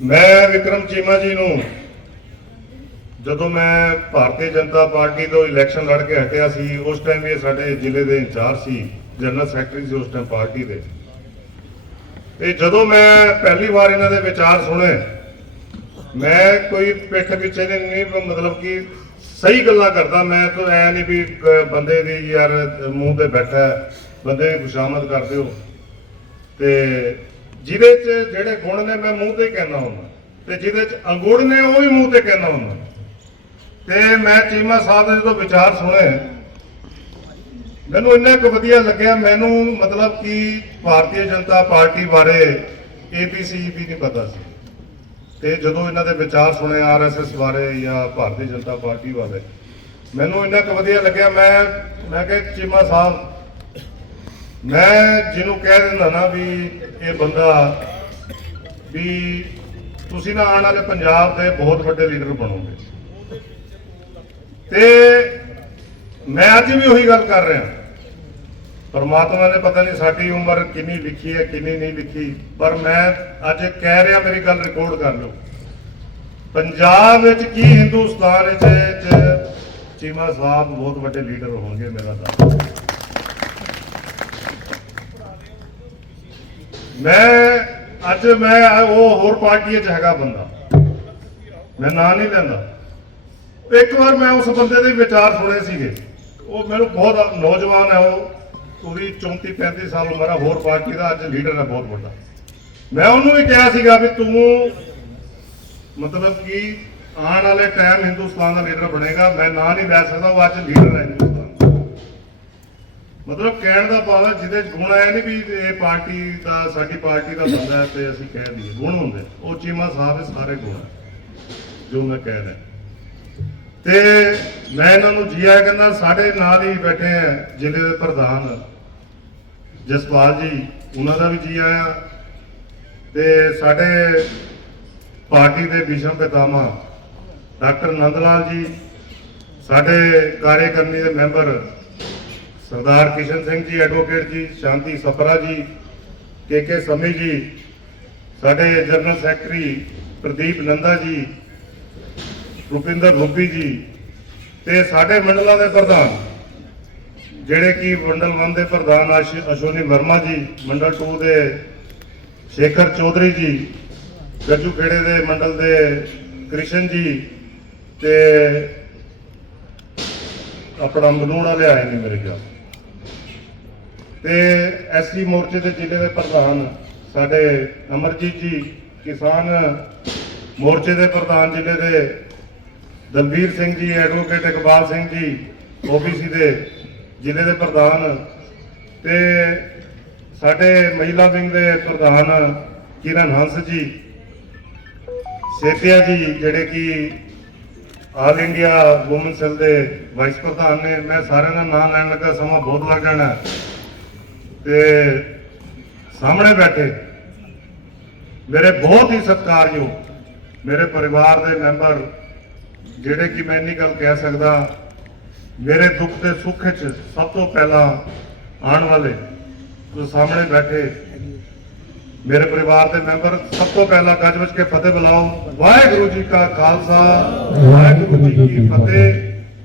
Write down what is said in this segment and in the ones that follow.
ਮੈਂ ਵਿਕਰਮ ਚੀਮਾ ਜੀ ਨੂੰ ਜਦੋਂ ਮੈਂ ਭਾਰਤੀ ਜਨਤਾ ਪਾਰਟੀ ਤੋਂ ਇਲੈਕਸ਼ਨ ਲੜ ਕੇ ਹਟਿਆ ਸੀ, ਉਸ ਟਾਈਮ ਇਹ ਸਾਡੇ ਜ਼ਿਲ੍ਹੇ ਦੇ ਇੰਚਾਰਜ ਸੀ ਜਨਰਲ ਸੈਕਟਰੀ ਸੀ ਉਸ ਟਾਈਮ ਪਾਰਟੀ ਦੇ। ਤੇ ਜਦੋਂ ਮੈਂ ਪਹਿਲੀ ਵਾਰ ਇਹਨਾਂ ਦੇ ਵਿਚਾਰ ਸੁਣੇ, ਮੈਂ ਕੋਈ ਪਿੱਠ ਪਿੱਛੇ ਦੇ ਨਹੀਂ ਮਤਲਬ ਕਿ ਸਹੀ ਗੱਲਾਂ ਕਰਦਾ। ਮੈਂ ਤਾਂ ਐ ਨਹੀਂ ਵੀ ਬੰਦੇ ਦੀ ਯਾਰ ਮੂੰਹ ਤੇ ਬੈਠਾ, ਬੰਦੇ ਦੀ ਖੁਸ਼ਾਮਦ ਕਰਦੇ ਹੋ। ਤੇ ਜਿਹਦੇ ਚ ਜਿਹੜੇ ਗੁਣ ਨੇ ਮੈਂ ਮੂੰਹ ਤੇ ਹੀ ਕਹਿਣਾ ਹੁੰਦਾ, ਤੇ ਜਿਹਦੇ ਚ ਅਗੁਣ ਨੇ ਉਹ ਵੀ ਮੂੰਹ ਤੇ ਕਹਿਣਾ ਹੁੰਦਾ। ਤੇ ਮੈਂ ਚੀਮਾ ਸਾਹਿਬ ਦੇ ਜਦੋਂ ਵਿਚਾਰ ਸੁਣੇ, ਮੈਨੂੰ ਇੰਨਾ ਕੁ ਵਧੀਆ ਲੱਗਿਆ, ਮੈਨੂੰ ਮਤਲਬ ਕਿ ਭਾਰਤੀ ਜਨਤਾ ਪਾਰਟੀ ਬਾਰੇ ਏਪੀਸੀ ਵੀ ਨਹੀਂ ਪਤਾ ਸੀ। ਤੇ ਜਦੋਂ ਇਹਨਾਂ ਦੇ ਵਿਚਾਰ ਸੁਣੇ ਆਰਐਸਐਸ ਬਾਰੇ ਜਾਂ ਭਾਰਤੀ ਜਨਤਾ ਪਾਰਟੀ ਬਾਰੇ, ਮੈਨੂੰ ਇੰਨਾ ਕੁ ਵਧੀਆ ਲੱਗਿਆ, ਮੈਂ ਮੈਂ ਕਿਹਾ ਚੀਮਾ ਸਾਹਿਬ ਮੈਂ ਜਿਹਨੂੰ ਕਹਿ ਦਿੰਦਾ ਨਾ ਵੀ ਇਹ ਬੰਦਾ ਵੀ ਤੁਸੀਂ ਨਾ ਆਉਣ ਵਾਲੇ ਪੰਜਾਬ ਦੇ ਬਹੁਤ ਵੱਡੇ ਲੀਡਰ ਬਣੋਗੇ। ਤੇ ਮੈਂ ਅੱਜ ਵੀ ਉਹੀ ਗੱਲ ਕਰ ਰਿਹਾ। ਪਰਮਾਤਮਾ ਨੇ ਪਤਾ ਨਹੀਂ ਸਾਡੀ ਉਮਰ ਕਿੰਨੀ ਲਿਖੀ ਹੈ, ਕਿੰਨੀ ਨਹੀਂ ਲਿਖੀ। ਪਰ ਮੈਂ ਅੱਜ ਕਹਿ ਰਿਹਾ, ਮੇਰੀ ਗੱਲ ਰਿਕਾਰਡ ਕਰ ਲਓ। ਪੰਜਾਬ ਵਿੱਚ ਕੀ ਹਿੰਦੁਸਤਾਨ ਵਿੱਚ ਚੀਮਾ ਸਾਹਿਬ ਬਹੁਤ ਵੱਡੇ ਲੀਡਰ ਹੋਣਗੇ ਮੇਰਾ ਤਾਂ। ਮੈਂ ਅੱਜ ਮੈਂ ਉਹ ਹੋਰ ਪਾਰਟੀ 'ਚ ਹੈਗਾ ਬੰਦਾ। ਮੈਂ ਨਾਂ ਨਹੀਂ ਲੈਂਦਾ। ਇੱਕ ਵਾਰ ਮੈਂ ਉਸ ਬੰਦੇ ਦੇ ਵਿਚਾਰ ਸੁਣੇ ਸੀਗੇ। ਉਹ ਮੈਨੂੰ ਬਹੁਤ ਨੌਜਵਾਨ ਹੈ ਉਹ। ਉਹਦੀ 34 35 ਸਾਲ ਉਮਰ ਹੈ, ਹੋਰ ਪਾਰਟੀ ਦਾ ਅੱਜ ਲੀਡਰ ਹੈ ਬਹੁਤ ਵੱਡਾ। ਮੈਂ ਉਹਨੂੰ ਵੀ ਕਿਹਾ ਸੀਗਾ ਵੀ ਤੂੰ ਮਤਲਬ ਕਿ ਆਉਣ ਵਾਲੇ ਟਾਈਮ ਹਿੰਦੁਸਤਾਨ ਦਾ ਲੀਡਰ ਬਣੇਗਾ। ਮੈਂ ਨਾਂ ਨਹੀਂ ਲੈ ਸਕਦਾ, ਉਹ ਅੱਜ ਲੀਡਰ ਹੈ। ਮਤਲਬ ਕਹਿਣ ਦਾ ਭਾਵ ਹੈ, ਜਿਹਦੇ 'ਚ ਗੁਣ ਆਇਆ ਨਹੀਂ ਵੀ ਇਹ ਪਾਰਟੀ ਦਾ, ਸਾਡੀ ਪਾਰਟੀ ਦਾ ਬੰਦਾ ਹੈ ਤੇ ਅਸੀਂ ਕਹਿ ਦਈਏ, ਗੁਣ ਹੁੰਦੇ ਉਹ ਚੀਮਾ ਸਾਹਿਬ ਦੇ ਸਾਰੇ ਗੁਣ ਹੈ ਜੋ ਮੈਂ ਕਹਿ ਰਿਹਾ। ਤੇ ਮੈਂ ਇਹਨਾਂ ਨੂੰ ਜੀਆ ਕਹਿੰਦਾ, ਸਾਡੇ ਨਾਲ ਹੀ ਬੈਠੇ ਆ ਜ਼ਿਲ੍ਹੇ ਦੇ ਪ੍ਰਧਾਨ ਜਸਪਾਲ ਜੀ, ਉਹਨਾਂ ਦਾ ਵੀ ਜੀ ਆਇਆ। ਤੇ ਸਾਡੇ ਪਾਰਟੀ ਦੇ ਵਿਸ਼ਮ ਪਿਤਾਮਾ ਡਾਕਟਰ ਨੰਦ ਲਾਲ ਜੀ, ਸਾਡੇ ਕਾਰਜਕਰਮੀ ਦੇ ਮੈਂਬਰ ਸਰਦਾਰ ਕਿਸ਼ਨ ਸਿੰਘ ਜੀ ਐਡਵੋਕੇਟ ਜੀ, ਸ਼ਾਂਤੀ ਸਪਰਾ ਜੀ, ਕੇ ਕੇ ਸਮੀ ਜੀ, ਸਾਡੇ ਜਨਰਲ ਸੈਕਟਰੀ ਪ੍ਰਦੀਪ ਨੰਦਾ ਜੀ, ਰੁਪਿੰਦਰ ਰੂਪੀ ਜੀ ਤੇ ਸਾਡੇ ਮੰਡਲਾਂ ਦੇ ਪ੍ਰਧਾਨ, ਜਿਹੜੇ ਕਿ ਮੰਡਲ 1 ਦੇ ਪ੍ਰਧਾਨ ਅਸ਼- ਅਸ਼ਵਨੀ ਵਰਮਾ ਜੀ, ਮੰਡਲ 2 ਦੇ ਸ਼ੇਖਰ ਚੌਧਰੀ ਜੀ, ਗੱਜੂ ਖੇੜੇ ਦੇ ਮੰਡਲ ਦੇ ਕ੍ਰਿਸ਼ਨ ਜੀ ਤੇ ਆਪਣਾ ਮਨੂਣ ਵਾਲੇ ਆਏ ਨੇ ਮੇਰੇ ਖਿਆਲ। ਤੇ ਐਸਸੀ ਮੋਰਚੇ ਦੇ ਜ਼ਿਲ੍ਹੇ ਦੇ ਪ੍ਰਧਾਨ ਸਾਡੇ ਅਮਰਜੀਤ ਜੀ, ਕਿਸਾਨ ਮੋਰਚੇ ਦੇ ਪ੍ਰਧਾਨ ਜ਼ਿਲ੍ਹੇ ਦੇ ਦਲਬੀਰ ਸਿੰਘ ਜੀ, ਐਡਵੋਕੇਟ ਇਕਬਾਲ ਸਿੰਘ ਜੀ, ਓਬੀਸੀ ਦੇ ਜ਼ਿਲ੍ਹੇ ਦੇ ਪ੍ਰਧਾਨ ਤੇ ਸਾਡੇ ਮਹਿਲਾ ਵਿੰਗ ਦੇ ਪ੍ਰਧਾਨ ਕਿਰਨ ਹੰਸ ਜੀ, ਸੇਤੀਆ ਜੀ, ਜਿਹੜੇ ਕਿ ਆਲ ਇੰਡੀਆ ਵੂਮਨ ਸੈਲ ਦੇ ਵਾਈਸ ਪ੍ਰਧਾਨ ਨੇ। ਮੈਂ ਸਾਰਿਆਂ ਦਾ ਨਾਮ ਲੈਣ ਲੱਗਾ, ਸਮਾਂ ਬਹੁਤ ਲੱਗ ਜਾਣਾ। ਤੇ ਸਾਹਮਣੇ ਬੈਠੇ। ਮੇਰੇ ਬਹੁਤ ਹੀ ਸਤਿਕਾਰਯੋਗ ਮੇਰੇ ਪਰਿਵਾਰ ਦੇ ਮੈਂਬਰ ਜਿਹੜੇ ਕਿ ਮੈਂ ਇੰਨੀ ਗੱਲ ਕਹਿ ਸਕਦਾ ਮੇਰੇ ਦੁੱਖ ਤੇ ਸੁੱਖ ਵਿੱਚ ਸਭ ਤੋਂ ਪਹਿਲਾਂ ਆਉਣ ਵਾਲੇ ਜੋ ਸਾਹਮਣੇ ਬੈਠੇ ਮੇਰੇ ਪਰਿਵਾਰ ਦੇ ਮੈਂਬਰ ਸਭ ਤੋਂ ਪਹਿਲਾਂ ਗੱਜ ਵੱਜ ਕੇ ਫਤਿਹ ਬੁਲਾਓ। ਵਾਹਿਗੁਰੂ ਜੀ ਕਾ ਖਾਲਸਾ ਵਾਹਿਗੁਰੂ ਜੀ ਕੀ ਫਤਿਹ।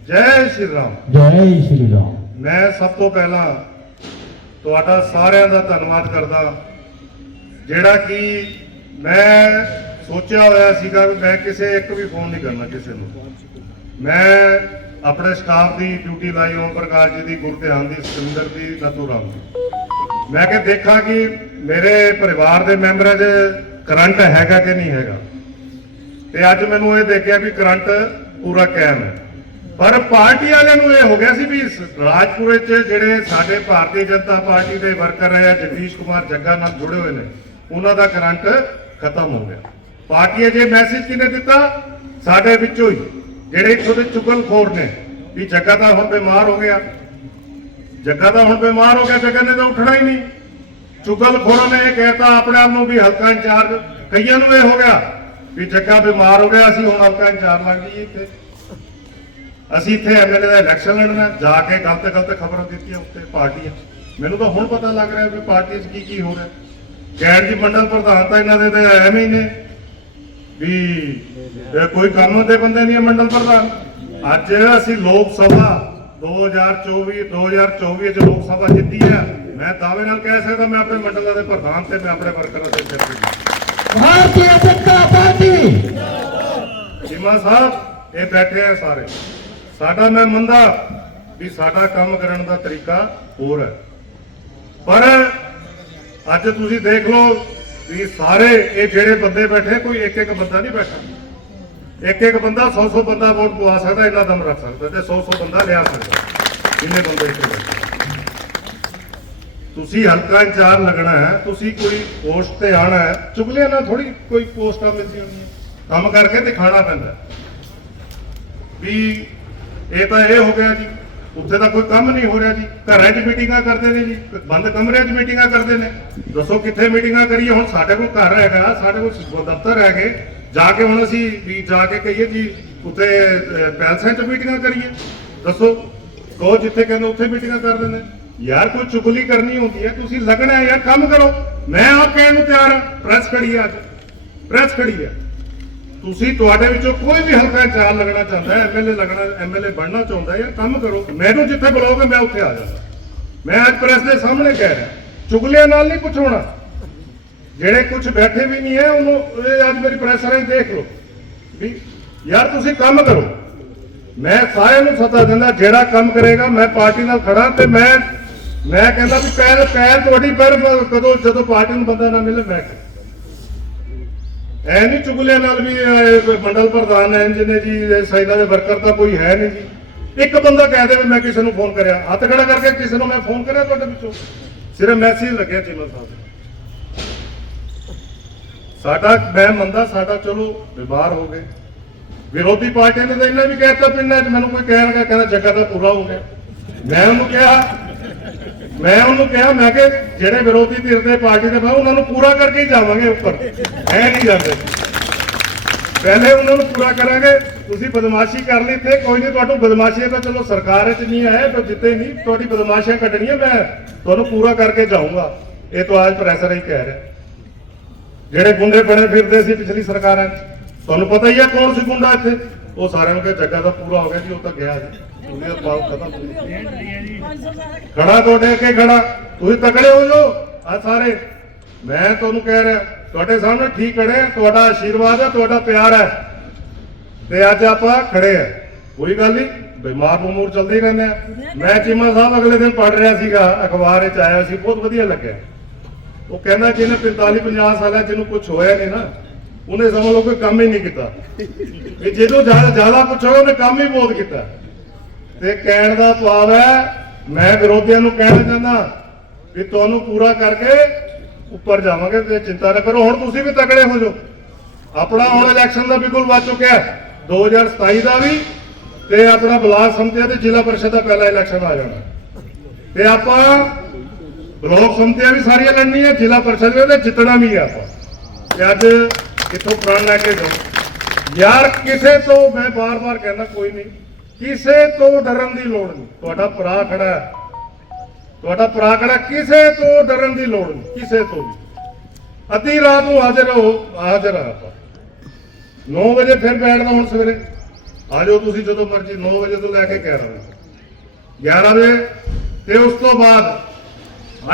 ਜੈ ਸ਼੍ਰੀ ਰਾਮ। ਜੈ ਸ਼੍ਰੀ ਰਾਮ। ਮੈਂ ਸਭ ਤੋਂ ਪਹਿਲਾਂ ਤੁਹਾਡਾ ਸਾਰਿਆਂ ਦਾ ਧੰਨਵਾਦ ਕਰਦਾ। ਜਿਹੜਾ ਕਿ ਮੈਂ ਸੋਚਿਆ ਹੋਇਆ ਸੀਗਾ ਵੀ ਮੈਂ ਕਿਸੇ ਇੱਕ ਵੀ ਫੋਨ ਨਹੀਂ ਕਰਨਾ ਕਿਸੇ ਨੂੰ। ਮੈਂ ਆਪਣੇ ਸਟਾਫ ਦੀ ਡਿਊਟੀ ਲਾਈ, ਓਮ ਪ੍ਰਕਾਸ਼ ਜੀ ਦੀ ਗੁਰਧਿਆਨ ਦੀ ਸੁਰਿੰਦਰ ਦੀ ਨਤੂ ਰਾਮ ਦੀ ਮੈਂ ਕਿ ਦੇਖਾਂ ਕਿ ਮੇਰੇ ਪਰਿਵਾਰ ਦੇ ਮੈਂਬਰਾਂ 'ਚ ਕਰੰਟ ਹੈਗਾ ਕਿ ਨਹੀਂ ਹੈਗਾ। ਤੇ ਅੱਜ ਮੈਨੂੰ ਇਹ ਦੇਖਿਆ ਵੀ ਕਰੰਟ ਪੂਰਾ ਕਾਇਮ ਹੈ। ਪਰ ਪਾਰਟੀ ਵਾਲਿਆਂ ਨੂੰ ਇਹ ਹੋ ਗਿਆ ਸੀ ਵੀ ਇਸ ਰਾਜਪੁਰ ਵਿੱਚ ਜਿਹੜੇ ਸਾਡੇ ਭਾਰਤੀ ਜਨਤਾ ਪਾਰਟੀ ਦੇ ਵਰਕਰ ਰਹੇ ਆ, ਜਗਦੀਸ਼ ਕੁਮਾਰ ਜੱਗਾ ਨਾਲ ਜੁੜੇ ਹੋਏ ਨੇ, ਉਹਨਾਂ ਦਾ ਕਰੰਟ ਖਤਮ ਹੋ ਗਿਆ। ਪਾਰਟੀ ਜੇ ਮੈਸੇਜ ਕਿਨੇ ਦਿੱਤਾ? ਸਾਡੇ ਵਿੱਚੋਂ ਹੀ, ਜਿਹੜੇ ਇੱਥੋਂ ਦੇ ਚੁਗਲਖੋਰ ਨੇ, ਵੀ ਜੱਗਾ ਤਾਂ ਹੁਣ ਬਿਮਾਰ ਹੋ ਗਿਆ। ਜੱਗਾ ਤਾਂ ਹੁਣ ਬਿਮਾਰ ਹੋ ਗਿਆ, ਜੱਗਾ ਨੇ ਤਾਂ ਉੱਠਣਾ ਹੀ ਨਹੀਂ। ਚੁਗਲਖੋਰਾਂ ਨੇ ਇਹ ਕਹਿਤਾ ਆਪਣੇ ਆਪ ਨੂੰ ਵੀ ਹਲਕਾ ਇੰਚਾਰਜ, ਕਈਆਂ ਨੂੰ ਇਹ ਹੋ ਗਿਆ ਵੀ ਜੱਗਾ ਬਿਮਾਰ ਹੋ ਗਿਆ, ਅਸੀਂ ਹੁਣ ਹਲਕਾ ਇੰਚਾਰਜ ਲੱਗ ਗਈ ਇੱਥੇ। ਅਸੀਂ ਇੱਥੇ ਐਮਐਲਏ ਦਾ ਇਲੈਕਸ਼ਨ ਲੜਨਾ ਜਾ ਕੇ ਗਲਤ ਗਲਤ ਖਬਰਾਂ ਦਿੱਤੀਆਂ ਉੱਤੇ ਪਾਰਟੀਆਂ। ਮੈਨੂੰ ਤਾਂ ਹੁਣ ਪਤਾ ਲੱਗ ਰਿਹਾ ਵੀ ਪਾਰਟੀ 'ਚ ਕੀ ਕੀ ਹੋ ਰਿਹਾ। ਗੈਰ ਜੀ ਮੰਡਲ ਪ੍ਰਧਾਨ ਤਾਂ ਇਹਨਾਂ ਦੇ ਤੇ ਐਵੇਂ ਹੀ ਨੇ ਵੀ ਕੋਈ ਕੰਮ ਦੇ ਬੰਦੇ ਨਹੀਂ ਮੰਡਲ ਪ੍ਰਧਾਨ। ਅੱਜ ਅਸੀਂ ਲੋਕ ਸਭਾ 2024 2024 ਚ ਲੋਕ ਸਭਾ ਜਿੱਤੀ ਹੈ। ਮੈਂ ਦਾਅਵੇ ਨਾਲ ਕਹਿ ਸਕਦਾ ਮੈਂ ਆਪਣੇ ਮੰਡਲਾਂ ਦੇ ਪ੍ਰਧਾਨ ਤੇ ਮੈਂ ਆਪਣੇ ਵਰਕਰਾਂ ਦੇ ਸੈਕਟਰੀ ਭਾਰਤੀ ਜਨਤਾ ਪਾਰਟੀ। ਜਿਮਾ ਸਾਹਿਬ ਇਹ ਬੈਠੇ ਆ ਸਾਰੇ। ਸਾਡਾ ਮੈਂ ਮੰਨਦਾ ਵੀ ਸਾਡਾ ਕੰਮ ਕਰਨ ਦਾ ਤਰੀਕਾ ਹੋਰ ਹੈ। ਪਰ ਅੱਜ ਤੁਸੀਂ ਦੇਖ ਲਓ ਵੀ ਸਾਰੇ ਇਹ ਜਿਹੜੇ ਬੰਦੇ ਬੈਠੇ, ਕੋਈ ਇੱਕ ਇੱਕ ਬੰਦਾ ਨਹੀਂ ਬੈਠਾ। ਇੱਕ ਇੱਕ ਬੰਦਾ 100 100 ਬੰਦਾ ਵੋਟ ਪਵਾ ਸਕਦਾ, ਇੰਨਾ ਦਮ ਰੱਖ ਸਕਦਾ ਤੇ 100 100 ਬੰਦਾ ਲਿਆ ਸਕਦਾ, ਜਿੰਨੇ ਬੰਦੇ ਇੱਥੇ ਬੈਠੇ। ਤੁਸੀਂ ਹਲਕਾ ਇੰਚਾਰ ਲੱਗਣਾ ਹੈ, ਤੁਸੀਂ ਕੋਈ ਪੋਸਟ ਤੇ ਆਣਾ ਹੈ, ਚੁਗਲੀਆਂ ਨਾਲ ਥੋੜੀ ਕੋਈ ਪੋਸਟਾਂ ਮਿਲਦੀ ਹੁੰਦੀਆਂ। ਕੰਮ ਕਰਕੇ ਤੇ ਪੈਂਦਾ। ਵੀ ਇਹ ਤਾਂ ਇਹ ਹੋ ਗਿਆ ਜੀ। ਉੱਥੇ ਤਾਂ ਕੋਈ ਕੰਮ ਨਹੀਂ ਹੋ ਰਿਹਾ ਜੀ। ਘਰਾਂ 'ਚ ਮੀਟਿੰਗਾਂ ਕਰਦੇ ਨੇ ਜੀ। ਬੰਦ ਕਮਰਿਆਂ 'ਚ ਮੀਟਿੰਗਾਂ ਕਰਦੇ ਨੇ। ਦੱਸੋ ਕਿੱਥੇ ਮੀਟਿੰਗਾਂ ਕਰੀਏ? ਹੁਣ ਸਾਡੇ ਕੋਲ ਘਰ ਹੈਗਾ, ਸਾਡੇ ਕੋਲ ਦਫ਼ਤਰ ਹੈਗੇ। ਜਾ ਕੇ ਹੁਣ ਅਸੀਂ ਵੀ ਜਾ ਕੇ ਕਹੀਏ ਜੀ, ਉੱਥੇ ਪੈਲਸਾਂ 'ਚ ਮੀਟਿੰਗਾਂ ਕਰੀਏ। ਦੱਸੋ, ਕਹੋ ਜਿੱਥੇ ਕਹਿੰਦੇ ਉੱਥੇ ਮੀਟਿੰਗਾਂ ਕਰਦੇ ਨੇ। ਯਾਰ ਕੋਈ ਚੁਗਲੀ ਕਰਨੀ ਹੁੰਦੀ ਹੈ, ਤੁਸੀਂ ਲੱਗਣਾ ਯਾਰ, ਕੰਮ ਕਰੋ। ਮੈਂ ਆਪ ਕਹਿਣ ਨੂੰ ਤਿਆਰ ਹਾਂ। ਪ੍ਰੈਸ ਖੜੀ ਹੈ ਅੱਜ। ਪ੍ਰੈਸ ਖੜੀ ਹੈ। ਤੁਸੀਂ ਤੁਹਾਡੇ ਵਿੱਚੋਂ ਕੋਈ ਵੀ ਹਲਕਾ ਚਾਰ ਲੱਗਣਾ ਚਾਹੁੰਦਾ ਹੈ ਐਮਐਲਏ ਲੱਗਣਾ ਐਮਐਲਏ ਬਣਨਾ ਚਾਹੁੰਦਾ ਹੈ ਯਾਰ ਕੰਮ ਕਰੋ, ਮੈਨੂੰ ਜਿੱਥੇ ਬੁਲਾਓਗੇ ਮੈਂ ਉੱਥੇ ਆ ਜਾਵਾਂਗਾ ਮੈਂ ਅੱਜ ਪ੍ਰੈਸ ਦੇ ਸਾਹਮਣੇ ਕਹਿ ਰਿਹਾ, ਚੁਗਲੀਆਂ ਨਾਲ ਨਹੀਂ ਕੁਝ ਹੋਣਾ। ਜਿਹੜੇ ਕੁਝ ਬੈਠੇ ਵੀ ਨਹੀਂ ਹੈ, ਉਹਨੂੰ, ਇਹ ਅੱਜ ਮੇਰੀ ਪ੍ਰੈਸ ਰਾਹੀਂ ਦੇਖ ਲਓ। ਵੀ ਯਾਰ ਤੁਸੀਂ ਕੰਮ ਕਰੋ। ਮੈਂ ਸਾਰਿਆਂ ਨੂੰ ਸੱਦਾ ਦਿੰਦਾ, ਜਿਹੜਾ ਕੰਮ ਕਰੇਗਾ ਮੈਂ ਪਾਰਟੀ ਨਾਲ ਖੜਾ ਤੇ ਮੈਂ ਮੈਂ ਕਹਿੰਦਾ ਵੀ ਪੈਰ ਪੈਰ ਤੁਹਾਡੀ ਪੈਰ ਕਦੋਂ ਜਦੋਂ ਪਾਰਟੀ ਨੂੰ ਬੰਦਾ ਨਾ ਮਿਲੇ, ਮੈਂ ਐ ਨਹੀਂ ਚੁਗਲੀਆਂ ਨਾਲ ਵੀ ਮੰਡਲ ਪ੍ਰਧਾਨ ਹੈ ਜਿਹਨੇ ਜੀ ਸਾਈਨਾਂ ਦੇ ਵਰਕਰ ਤਾਂ ਕੋਈ ਹੈ ਨਹੀਂ ਜੀ। ਇੱਕ ਬੰਦਾ ਕਹਿ ਦੇਵੇ ਮੈਂ ਕਿਸੇ ਨੂੰ ਫੋਨ ਕਰਿਆ। ਹੱਥ ਖੜਾ ਕਰਕੇ ਕਿਸੇ ਨੂੰ ਮੈਂ ਫੋਨ ਕਰਿਆ ਤੁਹਾਡੇ ਵਿੱਚੋਂ? ਸਿਰਫ ਮੈਸੇਜ ਲੱਗਿਆ ਚੀਮਾ ਸਾਹਿਬ ਸਾਡਾ, ਮੈਂ ਮੰਨਦਾ ਸਾਡਾ, ਚਲੋ, ਬਿਮਾਰ ਹੋ ਗਏ। ਵਿਰੋਧੀ ਪਾਰਟੀਆਂ ਨੇ ਤਾਂ ਇਹਨਾਂ ਵੀ ਕਹਿਤਾ ਪਿੰਡਾਂ 'ਚ, ਮੈਨੂੰ ਕੋਈ ਕਹਿਣ ਲੱਗਾ, ਕਹਿੰਦਾ ਜੱਗਾ ਦਾ ਪੂਰਾ ਹੋ ਗਿਆ। ਮੈਂ ਉਹਨੂੰ ਕਿਹਾ ਮੈਂ ਉਹਨੂੰ ਕਿਹਾ, ਮੈਂ ਕਿ ਜਿਹੜੇ ਵਿਰੋਧੀ ਧਿਰ ਦੇ ਪਾਰਟੀ ਦੇ ਮੈਂ ਉਹਨਾਂ ਨੂੰ ਪੂਰਾ ਕਰਕੇ ਹੀ ਜਾਵਾਂਗੇ ਉੱਪਰ। ਐ ਨਹੀਂ ਜਾਂਦੇ। ਪਹਿਲੇ ਉਹਨਾਂ ਨੂੰ ਪੂਰਾ ਕਰਾਂਗੇ। ਤੁਸੀਂ ਬਦਮਾਸ਼ੀ ਕਰ ਲਈ ਤੇ ਕੋਈ ਨਹੀਂ ਤੁਹਾਨੂੰ ਬਦਮਾਸ਼ੀ ਤਾਂ ਚਲੋ ਸਰਕਾਰ ਵਿੱਚ ਨਹੀਂ ਹੈ ਪਰ ਜਿੱਤੇ ਨਹੀਂ। ਤੁਹਾਡੀ ਬਦਮਾਸ਼ੀਆਂ ਕੱਢਣੀਆਂ, ਮੈਂ ਤੁਹਾਨੂੰ ਪੂਰਾ ਕਰਕੇ ਜਾਊਂਗਾ। ਇਹ ਤਾਂ ਅੱਜ ਪ੍ਰੈਸ਼ਰ ਹੀ ਕਹਿ ਰਿਹਾ। ਜਿਹੜੇ ਗੁੰਡੇ ਬਣੇ ਫਿਰਦੇ ਸੀ ਪਿਛਲੀ ਸਰਕਾਰਾਂ 'ਚ, ਤੁਹਾਨੂੰ ਪਤਾ ਹੀ ਹੈ ਕੌਣ ਸੀ ਗੁੰਡਾ ਇੱਥੇ? ਉਹ ਸਾਰਿਆਂ ਨੂੰ ਕਿ ਜੱਗਾ ਦਾ ਪੂਰਾ ਹੋ ਗਿਆ ਜੀ, ਉਹ ਤਾਂ ਗਿਆ ਜੀ ਉਹਨੇ ਤਾਂ ਖਤਮ ਖੜਾ ਤੁਹਾਡੇ ਅੱਗੇ ਖੜਾ। ਤੁਸੀਂ ਤਕੜੇ ਹੋ ਜੋ ਆ ਸਾਰੇ। ਮੈਂ ਤੁਹਾਨੂੰ ਕਹਿ ਰਿਹਾ ਤੁਹਾਡੇ ਸਾਹਮਣੇ ਠੀਕ ਖੜੇ ਆ, ਤੁਹਾਡਾ ਆਸ਼ੀਰਵਾਦ ਹੈ ਤੁਹਾਡਾ ਪਿਆਰ ਹੈ ਤੇ ਅੱਜ ਆਪਾਂ ਖੜੇ ਆ। ਕੋਈ ਗੱਲ ਨਹੀਂ ਬਿਮਾਰ ਬਮੂਰ ਚੱਲਦੇ ਹੀ ਰਹਿੰਦੇ ਆ। ਮੈਂ ਚੀਮਾ ਸਾਹਿਬ ਅਗਲੇ ਦਿਨ ਪੜ ਰਿਹਾ ਸੀਗਾ ਅਖਬਾਰ ਵਿੱਚ ਆਇਆ ਸੀ ਬਹੁਤ ਵਧੀਆ ਲੱਗਿਆ। ਉਹ ਕਹਿੰਦਾ ਜਿਹਨੇ 45 50 ਸਾਲਾਂ ਜਿਹਨੂੰ ਕੁਝ ਹੋਇਆ ਨਹੀਂ ਨਾ। ਉਹਨੇ ਸਮਝ ਲਓ ਕੋਈ ਕੰਮ ਹੀ ਨਹੀਂ ਕੀਤਾ। ਵੀ ਜਦੋਂ ਜ਼ਿਆਦਾ ਜ਼ਿਆਦਾ ਉਹਨੇ ਕੰਮ ਹੀ ਬਹੁਤ ਕੀਤਾ। ਤੇ ਕਹਿਣ ਦਾ ਭਾਵ ਹੈ, ਮੈਂ ਵਿਰੋਧੀਆਂ ਨੂੰ ਕਹਿਣਾ ਚਾਹੁੰਦਾ ਵੀ ਤੁਹਾਨੂੰ ਪੂਰਾ ਕਰਕੇ ਉੱਪਰ ਜਾਵਾਂਗੇ ਤੇ ਚਿੰਤਾ ਨਾ ਕਰੋ। ਹੁਣ ਤੁਸੀਂ ਵੀ ਤਕੜੇ ਹੋ ਜਾਓ। ਆਪਣਾ ਹੁਣ ਇਲੈਕਸ਼ਨ ਦਾ ਬਿਲਕੁਲ ਵੱਜ ਚੁੱਕਿਆ ਹੈ। 2027 ਦਾ ਵੀ ਤੇ ਆਪਣਾ ਬਲਾਕ ਸੰਮਤੀ ਤੇ ਜ਼ਿਲ੍ਹਾ ਪਰਿਸ਼ਦ ਦਾ ਪਹਿਲਾ ਇਲੈਕਸ਼ਨ ਆ ਜਾਣਾ। ਤੇ ਆਪਾਂ ਬਲਾਕ ਸੰਮਤੀਆਂ ਵੀ ਸਾਰੀਆਂ ਲੜਨੀਆਂ, ਜ਼ਿਲ੍ਹਾ ਪਰਿਸ਼ਦ ਵੀ ਤੇ ਜਿੱਤਣਾ ਵੀ ਹੈ ਆਪਾਂ। ਤੇ ਅੱਜ ਇੱਥੋਂ ਪ੍ਰਾਣ ਲੈ ਕੇ ਜਾਓ। ਯਾਰ, ਕਿਸੇ ਤੋਂ ਮੈਂ ਬਾਰ-ਬਾਰ ਕਹਿੰਦਾ ਕੋਈ ਨਹੀਂ। ਕਿਸੇ ਤੋਂ ਡਰਨ ਦੀ ਲੋੜ ਨਹੀਂ। ਤੁਹਾਡਾ ਭਰਾ ਖੜਾ ਹੈ। ਤੁਹਾਡਾ ਭਰਾ ਖੜਾ ਕਿਸੇ ਤੋਂ ਡਰਨ ਦੀ ਲੋੜ ਨਹੀਂ, ਕਿਸੇ ਤੋਂ ਵੀ। ਅੱਧੀ ਰਾਤ ਨੂੰ ਹਾਜ਼ਰ ਹੋ ਹਾਜ਼ਰ ਆ 9 ਵਜੇ ਫਿਰ ਬੈਠਦਾ ਹੁਣ ਸਵੇਰੇ। ਆ ਜਾਓ ਤੁਸੀਂ ਜਦੋਂ ਮਰਜ਼ੀ 9 ਵਜੇ ਤੋਂ ਲੈ ਕੇ 11 ਵਜੇ। 11 ਵਜੇ, ਤੇ ਉਸ ਤੋਂ ਬਾਅਦ,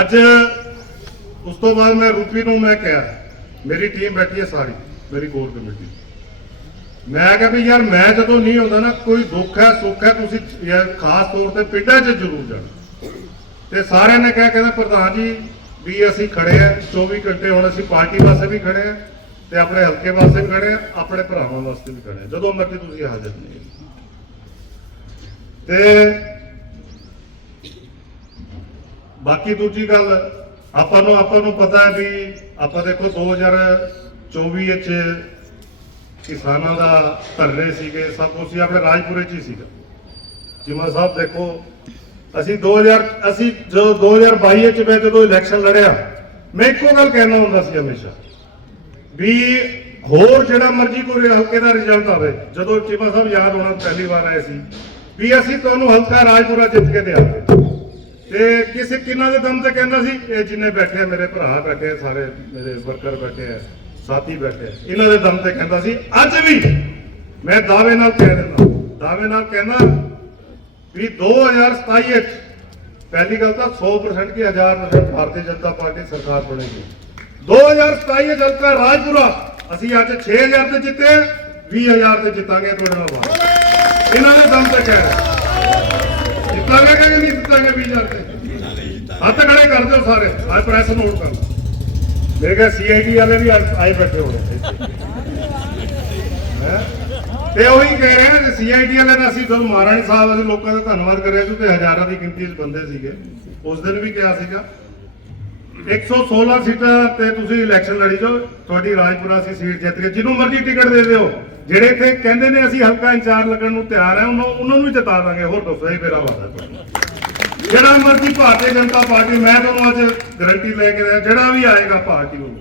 ਅੱਜ ਉਸ ਤੋਂ ਬਾਅਦ ਮੈਂ ਰੂਪੀ ਨੂੰ ਮੈਂ ਕਿਹਾ, ਮੇਰੀ ਟੀਮ ਬੈਠੀ ਹੈ ਸਾਰੀ, ਮੇਰੀ ਕੋਰ ਕਮੇਟੀ ਮੈਂ ਕਿਹਾ ਵੀ ਯਾਰ ਮੈਂ ਜਦੋਂ ਨਹੀਂ ਹੁੰਦਾ ਨਾ, ਕੋਈ ਦੁੱਖ ਹੈ, ਸੁੱਖ ਹੈ, ਤੁਸੀਂ ਯਾਰ ਖਾਸ ਤੌਰ ਤੇ ਪਿੰਡਾਂ 'ਚ ਜ਼ਰੂਰ ਜਾਣਾ। ਤੇ ਸਾਰਿਆਂ ਨੇ ਕਿਹਾ, ਕਹਿੰਦਾ ਪ੍ਰਧਾਨ ਜੀ, ਵੀ ਅਸੀਂ ਖੜੇ ਆ 24 ਘੰਟੇ ਹੁਣ ਅਸੀਂ ਪਾਰਟੀ ਵਾਸਤੇ ਵੀ ਖੜੇ ਆ ਤੇ ਆਪਣੇ ਹਲਕੇ ਵਾਸਤੇ ਵੀ ਖੜੇ ਆ, ਆਪਣੇ ਭਰਾਵਾਂ ਵਾਸਤੇ ਵੀ ਖੜੇ ਆ। ਜਦੋਂ ਮਰਜ਼ੀ ਤੁਸੀਂ ਹਾਜ਼ਰ ਨਹੀਂ ਤੇ ਬਾਕੀ ਦੂਜੀ ਗੱਲ, ਆਪਾਂ ਨੂੰ ਆਪਾਂ ਨੂੰ ਪਤਾ ਹੈ ਵੀ ਆਪਾਂ ਦੇਖੋ 2024 ਵਿੱਚ ਕਿਸਾਨਾਂ ਦਾ ਧਰਨੇ ਸੀਗੇ, ਸਭ ਕੁਝ ਸੀ, ਆਪਣੇ ਰਾਜਪੁਰੇ ਚ ਹੀ ਸੀਗਾ। ਜਿਮਾ ਸਾਹਿਬ ਦੇਖੋ, ਅਸੀਂ 2000 ਅਸੀਂ ਜਦੋਂ 2022 ਵਿੱਚ ਮੈਂ ਜਦੋਂ ਇਲੈਕਸ਼ਨ ਲੜਿਆ, ਮੈਂ ਇੱਕੋ ਗੱਲ ਕਹਿਣਾ ਹੁੰਦਾ ਸੀ ਹਮੇਸ਼ਾ, ਵੀ ਹੋਰ ਜਿਹੜਾ ਮਰਜ਼ੀ ਕੋਈ ਹਲਕੇ ਦਾ ਰਿਜ਼ਲਟ ਆਵੇ, ਜਦੋਂ ਚੀਮਾ ਸਾਹਿਬ ਯਾਦ ਹੋਣਾ, ਪਹਿਲੀ ਵਾਰ ਆਏ ਸੀ, ਵੀ ਅਸੀਂ ਤੁਹਾਨੂੰ ਹਲਕਾ ਰਾਜਪੁਰਾ ਜਿੱਤ ਕੇ ਦਿਆਂਗੇ ਤੇ। ਕਿਸੇ ਕਿੰਨਾ ਦੇ ਦਮ ਤੇ ਕਹਿੰਦਾ ਸੀ, ਇਹ ਜਿੰਨੇ ਬੈਠੇ ਆ, ਮੇਰੇ ਭਰਾ ਬੈਠੇ ਸਾਰੇ ਮੇਰੇ ਵਰਕਰ ਬੈਠੇ ਆ। ਸਾਥੀ ਬੈਠੇ ਇਹਨਾਂ ਦੇ ਦਮ ਤੇ ਕਹਿੰਦਾ ਸੀ, ਅੱਜ ਵੀ ਮੈਂ ਦਾਅਵੇ ਨਾਲ ਕਹਿ ਦਿੰਦਾ। ਦਾਅਵੇ ਨਾਲ ਕਹਿੰਦਾ, ਵੀ 2027 ਵਿੱਚ ਪਹਿਲੀ ਗੱਲ ਤਾਂ 100% ਕੀ 1000% ਭਾਰਤੀ ਜਨਤਾ ਪਾਰਟੀ ਸਰਕਾਰ ਬਣੇਗੀ। 2027 ਵਿੱਚ ਹਲਕਾ ਰਾਜਪੁਰਾ, ਅਸੀਂ ਅੱਜ 6000 ਤੇ ਜਿੱਤੇ 20000 ਤੇ ਜਿੱਤਾਂਗੇ ਤੁਹਾਡੇ ਨਾਲ ਇਹਨਾਂ ਦੇ ਦਮ ਤੇ ਕਹਿ ਰਿਹਾ। ਜਿੱਤਾਂਗੇ ਕਿ ਨਹੀਂ ਜਿੱਤਾਂਗੇ 20000 ਤੇ? ਹੱਥ ਖੜੇ ਕਰ ਦਿਓ ਸਾਰੇ। ਅੱਜ ਪ੍ਰੈਸ ਨੋਟ ਕਰੋ। ਮੇਰੇ ਕੋਲ ਸੀਆਈਡੀ ਵਾਲੇ ਵੀ ਆਏ ਬੈਠੇ ਹੋਣੇ। ਤੇ ਉਹੀ ਕਹਿ ਰਹੇ ਆ ਸੀਆਈਡੀ ਵਾਲੇ ਨੇ ਅਸੀਂ ਤੁਹਾਨੂੰ ਮਹਾਰਾਣੀ ਸਾਹਿਬ, ਅਸੀਂ ਲੋਕਾਂ ਦਾ ਧੰਨਵਾਦ ਕਰਿਆ ਸੀ ਹਜ਼ਾਰਾਂ ਦੀ ਗਿਣਤੀ ਵਿੱਚ ਬੰਦੇ ਸੀਗੇ। ਉਸ ਦਿਨ ਵੀ ਕਿਹਾ ਸੀਗਾ। 116 ਸੀਟਾਂ ਤੇ ਤੁਸੀਂ ਇਲੈਕਸ਼ਨ ਲੜੀ ਜਾਓ, ਤੁਹਾਡੀ ਰਾਜਪੁਰਾ ਸੀ ਸੀਟ ਜਿੱਤ ਕੇ ਜਿਹਨੂੰ ਮਰਜ਼ੀ ਟਿਕਟ ਦੇ ਦਿਓ। ਜਿਹੜੇ ਇੱਥੇ ਕਹਿੰਦੇ ਨੇ ਅਸੀਂ ਹਲਕਾ ਇੰਚਾਰਜ ਲੱਗਣ ਨੂੰ ਤਿਆਰ ਆ, ਉਹਨਾਂ ਨੂੰ ਵੀ ਜਿਤਾ ਦਾਂਗੇ। ਹੋਰ ਦੱਸੋ ਇਹ ਮੇਰਾ ਵਾਦਾ। ਤੁਹਾਨੂੰ ਜਿਹੜਾ ਮਰਜ਼ੀ ਭਾਰਤੀ ਜਨਤਾ ਪਾਰਟੀ, ਮੈਂ ਤੁਹਾਨੂੰ ਅੱਜ ਗਾਰੰਟੀ ਲੈ ਕੇ ਦਿਆਂ ਜਿਹੜਾ ਵੀ ਆਏਗਾ ਪਾਰਟੀ ਨੂੰ,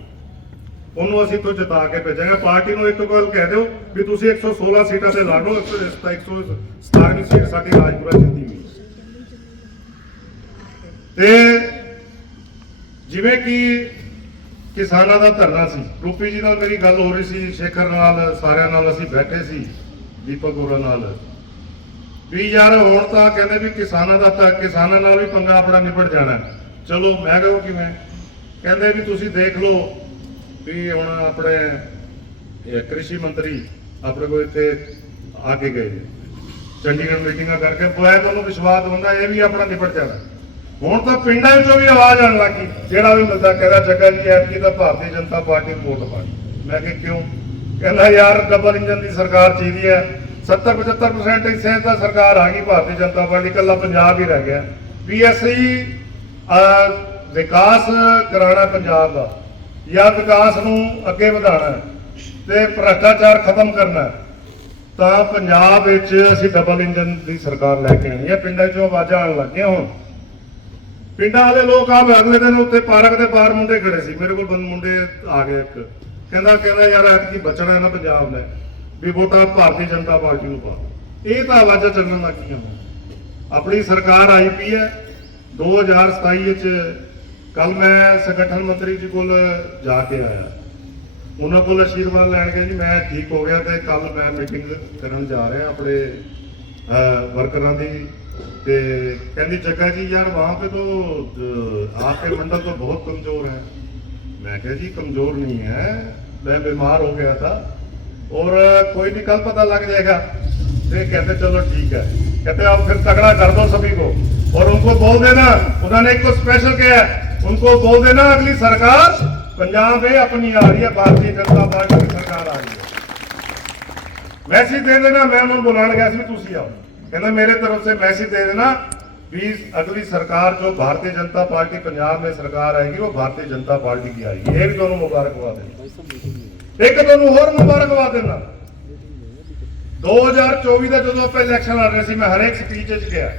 ਉਹਨੂੰ ਅਸੀਂ ਤੋਂ ਜਿਤਾ ਕੇ ਭੇਜਾਂਗੇ। ਪਾਰਟੀ ਨੂੰ ਇੱਕ ਗੱਲ ਕਹਿ ਦਿਓ ਵੀ ਤੁਸੀਂ 116 ਸੀਟਾਂ ਤੇ ਲੜੋ 117 ਸੀਟ ਸਾਡੀ ਰਾਜਪੁਰਾ ਜਿੱਤੀ ਹੋਈ। ਤੇ ਜਿਵੇਂ ਕਿ ਕਿਸਾਨਾਂ ਦਾ ਧਰਨਾ ਸੀ, ਰੂਪੀ ਜੀ ਨਾਲ ਮੇਰੀ ਗੱਲ ਹੋ ਰਹੀ ਸੀ, ਸ਼ੇਖਰ ਨਾਲ, ਸਾਰਿਆਂ ਨਾਲ ਅਸੀਂ ਬੈਠੇ ਸੀ, ਦੀਪਕ ਗੋਰਾ ਨਾਲ। ਵੀ ਯਾਰ ਹੁਣ ਤਾਂ ਕਹਿੰਦੇ ਵੀ ਕਿਸਾਨਾਂ ਦਾ ਤਾਂ ਕਿਸਾਨਾਂ ਨਾਲ ਵੀ ਪੰਗਾ ਆਪਣਾ ਨਿਬੜ ਜਾਣਾ। ਚਲੋ, ਮੈਂ ਕਹਾਂ ਕਿਵੇਂ? ਕਹਿੰਦੇ ਵੀ ਤੁਸੀਂ ਦੇਖ ਲਓ ਵੀ ਹੁਣ ਆਪਣੇ ਕ੍ਰਿਸ਼ੀ ਮੰਤਰੀ ਆਪਣੇ ਕੋਲ ਇੱਥੇ ਆ ਕੇ ਗਏ ਚੰਡੀਗੜ੍ਹ ਮੀਟਿੰਗਾਂ ਕਰਕੇ ਬੋਇਆ ਤੁਹਾਨੂੰ ਵਿਸ਼ਵਾਸ ਹੁੰਦਾ ਇਹ ਵੀ ਆਪਣਾ ਨਿਬੜ ਜਾਣਾ। ਹੁਣ ਤਾਂ ਪਿੰਡਾਂ ਵਿੱਚੋਂ ਵੀ ਆਵਾਜ਼ ਆਉਣ ਲੱਗੀ, ਜਿਹੜਾ ਵੀ ਬੰਦਾ ਕਹਿੰਦਾ ਜੱਗਾ ਜੀ, ਐਤਕੀ ਤਾਂ ਭਾਰਤੀ ਜਨਤਾ ਪਾਰਟੀ ਨੂੰ ਵੋਟ ਪਾਣੀ ਮੈਂ ਕਿਹਾ ਕਿਉਂ? ਕਹਿੰਦਾ ਯਾਰ ਡਬਲ ਇੰਜਨ ਦੀ ਸਰਕਾਰ ਚਾਹੀਦੀ ਹੈ। 70 75% ਹਿੱਸੇ ਤਾਂ ਸਰਕਾਰ ਆ ਗਈ, ਭਾਰਤੀ ਜਨਤਾ ਪਾਰਟੀ ਕੱਲਾ ਪੰਜਾਬ ਹੀ ਰਹਿ ਗਿਆ। ਵੀ ਵਿਕਾਸ ਕਰਾਉਣਾ ਪੰਜਾਬ ਦਾ, ਜਾਂ ਵਿਕਾਸ ਨੂੰ ਅੱਗੇ ਵਧਾਉਣਾ ਤੇ ਭ੍ਰਸ਼ਟਾਚਾਰ ਖਤਮ ਕਰਨਾ, ਤਾਂ ਪੰਜਾਬ ਵਿੱਚ ਅਸੀਂ ਡਬਲ ਇੰਜਨ ਦੀ ਸਰਕਾਰ ਲੈ ਕੇ ਆਣੀ ਹੈ। ਪਿੰਡਾਂ 'ਚੋਂ ਆਵਾਜ਼ਾਂ ਆਉਣ ਲੱਗੀਆਂ ਹੁਣ। ਪਿੰਡਾਂ ਵਾਲੇ ਲੋਕ ਆ ਅਗਲੇ ਦਿਨ ਉੱਤੇ ਪਾਰਕ ਦੇ ਬਾਹਰ ਮੁੰਡੇ ਖੜੇ ਸੀ। ਮੇਰੇ ਕੋਲ ਬੰਦ ਮੁੰਡੇ ਆ ਗਏ ਇੱਕ। ਕਹਿੰਦਾ ਕਹਿੰਦਾ, ਯਾਰ, ਐਤਕੀ ਬਚਣਾ ਨਾ ਪੰਜਾਬ ਨੇ। ਵੀ ਵੋਟਾਂ ਭਾਰਤੀ ਜਨਤਾ ਪਾਰਟੀ ਨੂੰ ਪਾ ਇਹ ਤਾਂ ਆਵਾਜ਼ਾਂ ਚੱਲਣ ਲੱਗੀਆਂ ਆਪਣੀ ਸਰਕਾਰ ਆਈ ਪੀ ਹੈ। 2027 ਵਿੱਚ ਕੱਲ ਮੈਂ ਸੰਗਠਨ ਮੰਤਰੀ ਜੀ ਕੋਲ ਜਾ ਕੇ ਆਇਆ। ਉਹਨਾਂ ਕੋਲ ਅਸ਼ੀਰਵਾਦ ਲੈਣ ਗਿਆ ਜੀ, ਮੈਂ ਠੀਕ ਹੋ ਗਿਆ ਤੇ ਕੱਲ ਮੈਂ ਮੀਟਿੰਗ ਕਰਨ ਜਾ ਰਿਹਾ ਆਪਣੇ ਵਰਕਰਾਂ ਦੀ। ਤੇ ਕਹਿੰਦੀ, ਜੱਗਾ ਜੀ ਯਾਰ ਵਾਹਾਂ ਤੇ ਤੋਂ ਆਪਕੇ ਮੰਡਲ ਤੋਂ ਬਹੁਤ ਕਮਜ਼ੋਰ ਹੈ। ਮੈਂ ਕਿਹਾ, ਜੀ, ਕਮਜ਼ੋਰ ਨਹੀਂ ਹੈ। ਮੈਂ ਬਿਮਾਰ ਹੋ ਗਿਆ ਥਾ और कोई नहीं कल पता लग जाएगा तो कहते चलो ठीक है कहते आप फिर तगड़ा कर दो सभी को और उनको बोल देना उन्होंने एक को स्पेशल किया उनको बोल देना अगली सरकार पंजाब में अपनी आ रही है भारतीय जनता पार्टी की सरकार आ रही है मैसेज दे देना मैं उन्होंने बुला गया भी तुम आओ कहना मेरे तरफ से मैसेज दे देना भी अगली सरकार जो भारतीय जनता पार्टी पंजाब में सरकार आएगी वो भारतीय जनता पार्टी की आएगी ये भी दोनों मुबारकबाद है ਇੱਕ ਤੁਹਾਨੂੰ ਹੋਰ ਮੁਬਾਰਕਬਾਦ ਦੇਣਾ 2024 ਦਾ ਜਦੋਂ ਆਪਾਂ ਇਲੈਕਸ਼ਨ ਲੜ ਰਹੇ ਸੀ, ਮੈਂ ਹਰੇਕ ਸਪੀਚ ਵਿੱਚ ਗਿਆ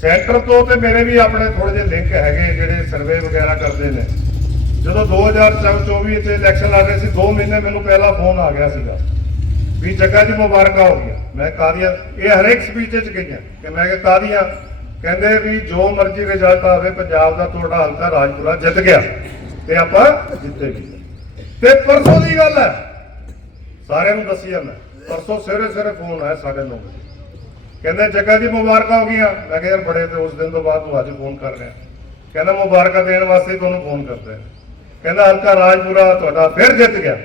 ਸੈਂਟਰ ਤੋਂ ਤੇ ਮੇਰੇ ਵੀ ਆਪਣੇ ਥੋੜੇ ਜਿਹੇ ਲਿੰਕ ਹੈਗੇ, ਜਿਹੜੇ ਸਰਵੇ ਵਗੈਰਾ ਕਰਦੇ ਨੇ। ਜਦੋਂ 2024 ਚ ਇਲੈਕਸ਼ਨ ਲੜ ਰਹੇ ਸੀ 2 ਮਹੀਨੇ ਮੈਨੂੰ ਪਹਿਲਾ ਫੋਨ ਆ ਗਿਆ ਸੀਗਾ ਵੀ ਜੱਗਾ ਜੀ ਮੁਬਾਰਕਾਂ ਹੋ ਗਈਆਂ। ਮੈਂ ਕਾਦੀਆਂ ਇਹ ਹਰੇਕ ਸਪੀਚ ਵਿੱਚ ਗਈਆਂ ਕਿ ਮੈਂ ਕਿ ਕਾਦੀਆਂ ਕਹਿੰਦੇ ਵੀ ਜੋ ਮਰਜ਼ੀ ਰਿਜ਼ਲਟ ਆਵੇ, ਪੰਜਾਬ ਦਾ ਤੁਹਾਡਾ ਹਲਕਾ ਰਾਜਪੁਰਾ ਜਿੱਤ ਗਿਆ ਤੇ ਆਪਾਂ ਜਿੱਤੇ ਵੀ। ਤੇ ਪਰਸੋਂ ਦੀ ਗੱਲ ਹੈ। ਸਾਰਿਆਂ ਨੂੰ ਦੱਸੀ ਜਾਂਦਾ। ਪਰਸੋਂ ਸਵੇਰੇ ਸਵੇਰੇ ਫੋਨ ਆਇਆ 9:30 ਵਜੇ। ਕਹਿੰਦੇ, ਜੱਗਾ ਜੀ ਮੁਬਾਰਕਾਂ ਹੋ ਗਈਆਂ। ਮੈਂ ਕਿਹਾ, ਯਾਰ ਬੜੇ ਤੇ ਉਸ ਦਿਨ ਤੋਂ ਬਾਅਦ ਤੂੰ ਅੱਜ ਫੋਨ ਕਰ ਰਿਹਾ। ਕਹਿੰਦਾ, ਮੁਬਾਰਕਾਂ ਦੇਣ ਵਾਸਤੇ ਤੁਹਾਨੂੰ ਫੋਨ ਕਰਦਾ। ਕਹਿੰਦਾ, ਹਲਕਾ ਰਾਜਪੁਰਾ ਤੁਹਾਡਾ ਫਿਰ ਜਿੱਤ ਗਿਆ।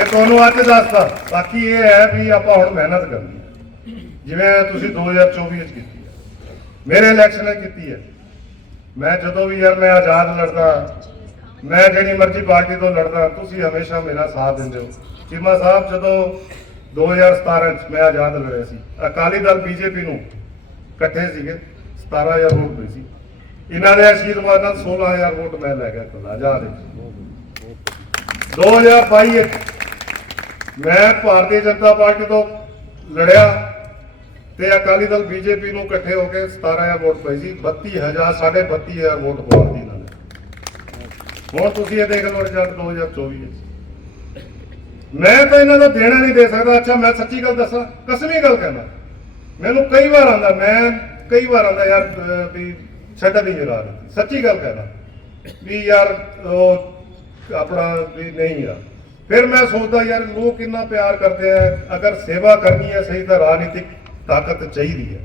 ਇਹ ਤੁਹਾਨੂੰ ਅੱਜ ਦੱਸਦਾ। ਬਾਕੀ ਇਹ ਹੈ ਵੀ ਆਪਾਂ ਹੁਣ ਮਿਹਨਤ ਕਰਨੀ ਜਿਵੇਂ ਤੁਸੀਂ 2024 ਵਿੱਚ ਕੀਤੀ ਹੈ। ਮੇਰੇ ਇਲੈਕਸ਼ਨ ਵਿੱਚ ਕੀਤੀ ਹੈ। ਮੈਂ ਜਦੋਂ ਵੀ ਯਾਰ ਮੈਂ ਆਜ਼ਾਦ ਲੜਦਾ ਮੈਂ ਜਿਹੜੀ ਮਰਜ਼ੀ ਪਾਰਟੀ ਤੋਂ ਲੜਦਾ, ਤੁਸੀਂ ਹਮੇਸ਼ਾ ਮੇਰਾ ਸਾਥ ਦਿੰਦੇ ਹੋ। ਚੀਮਾ ਸਾਹਿਬ, ਜਦੋਂ 2017 ਚ ਮੈਂ ਆਜ਼ਾਦ ਲੜਿਆ ਸੀ, ਅਕਾਲੀ ਦਲ ਬੀਜੇਪੀ ਨੂੰ ਇਕੱਠੇ ਸੀਗੇ 17000 ਵੋਟ ਪਈ ਸੀ। ਇਹਨਾਂ ਦੇ ਆਸ਼ੀਰਵਾਦ ਨਾਲ 16000 ਵੋਟ ਮੈਂ ਲੈ ਗਿਆ ਕੱਲਾ ਆਜ਼ਾਦ ਵਿੱਚ 2022 ਵਿੱਚ ਮੈਂ ਭਾਰਤੀ ਜਨਤਾ ਪਾਰਟੀ ਤੋਂ ਲੜਿਆ ਤੇ ਅਕਾਲੀ ਦਲ ਬੀਜੇਪੀ ਨੂੰ ਇਕੱਠੇ ਹੋ ਕੇ 17000 ਵੋਟ ਪਈ ਸੀ 32000 ਸਾਢੇ 32000 ਵੋਟ ਪਵਾਤੀ ਇਹਨਾਂ ਹੁਣ ਤੁਸੀਂ ਇਹ ਦੇਖ ਲਓ ਰਿਜ਼ਲਟ 2024 ਵਿੱਚ। ਮੈਂ ਤਾਂ ਇਹਨਾਂ ਦਾ ਦੇਣਾ ਨਹੀਂ ਦੇ ਸਕਦਾ। ਅੱਛਾ, ਮੈਂ ਸੱਚੀ ਗੱਲ ਦੱਸਾਂ, ਕਸਮੀ ਗੱਲ ਕਹਿਣਾ ਮੈਨੂੰ ਕਈ ਵਾਰ ਆਂਦਾ ਮੈਂ ਕਈ ਵਾਰ ਆਂਦਾ ਯਾਰ ਵੀ ਛੱਡ ਨਹੀਂ ਜਰਾ ਸੱਚੀ ਗੱਲ ਕਹਿਣਾ ਵੀ ਯਾਰ, ਉਹ ਆਪਣਾ ਵੀ ਨਹੀਂ ਆ। ਫਿਰ ਮੈਂ ਸੋਚਦਾ, ਯਾਰ, ਲੋਕ ਕਿੰਨਾ ਪਿਆਰ ਕਰਦੇ ਆ। ਅਗਰ ਸੇਵਾ ਕਰਨੀ ਹੈ, ਸਹੀ ਤਾਂ ਰਾਜਨੀਤਿਕ ਤਾਕਤ ਚਾਹੀਦੀ ਹੈ।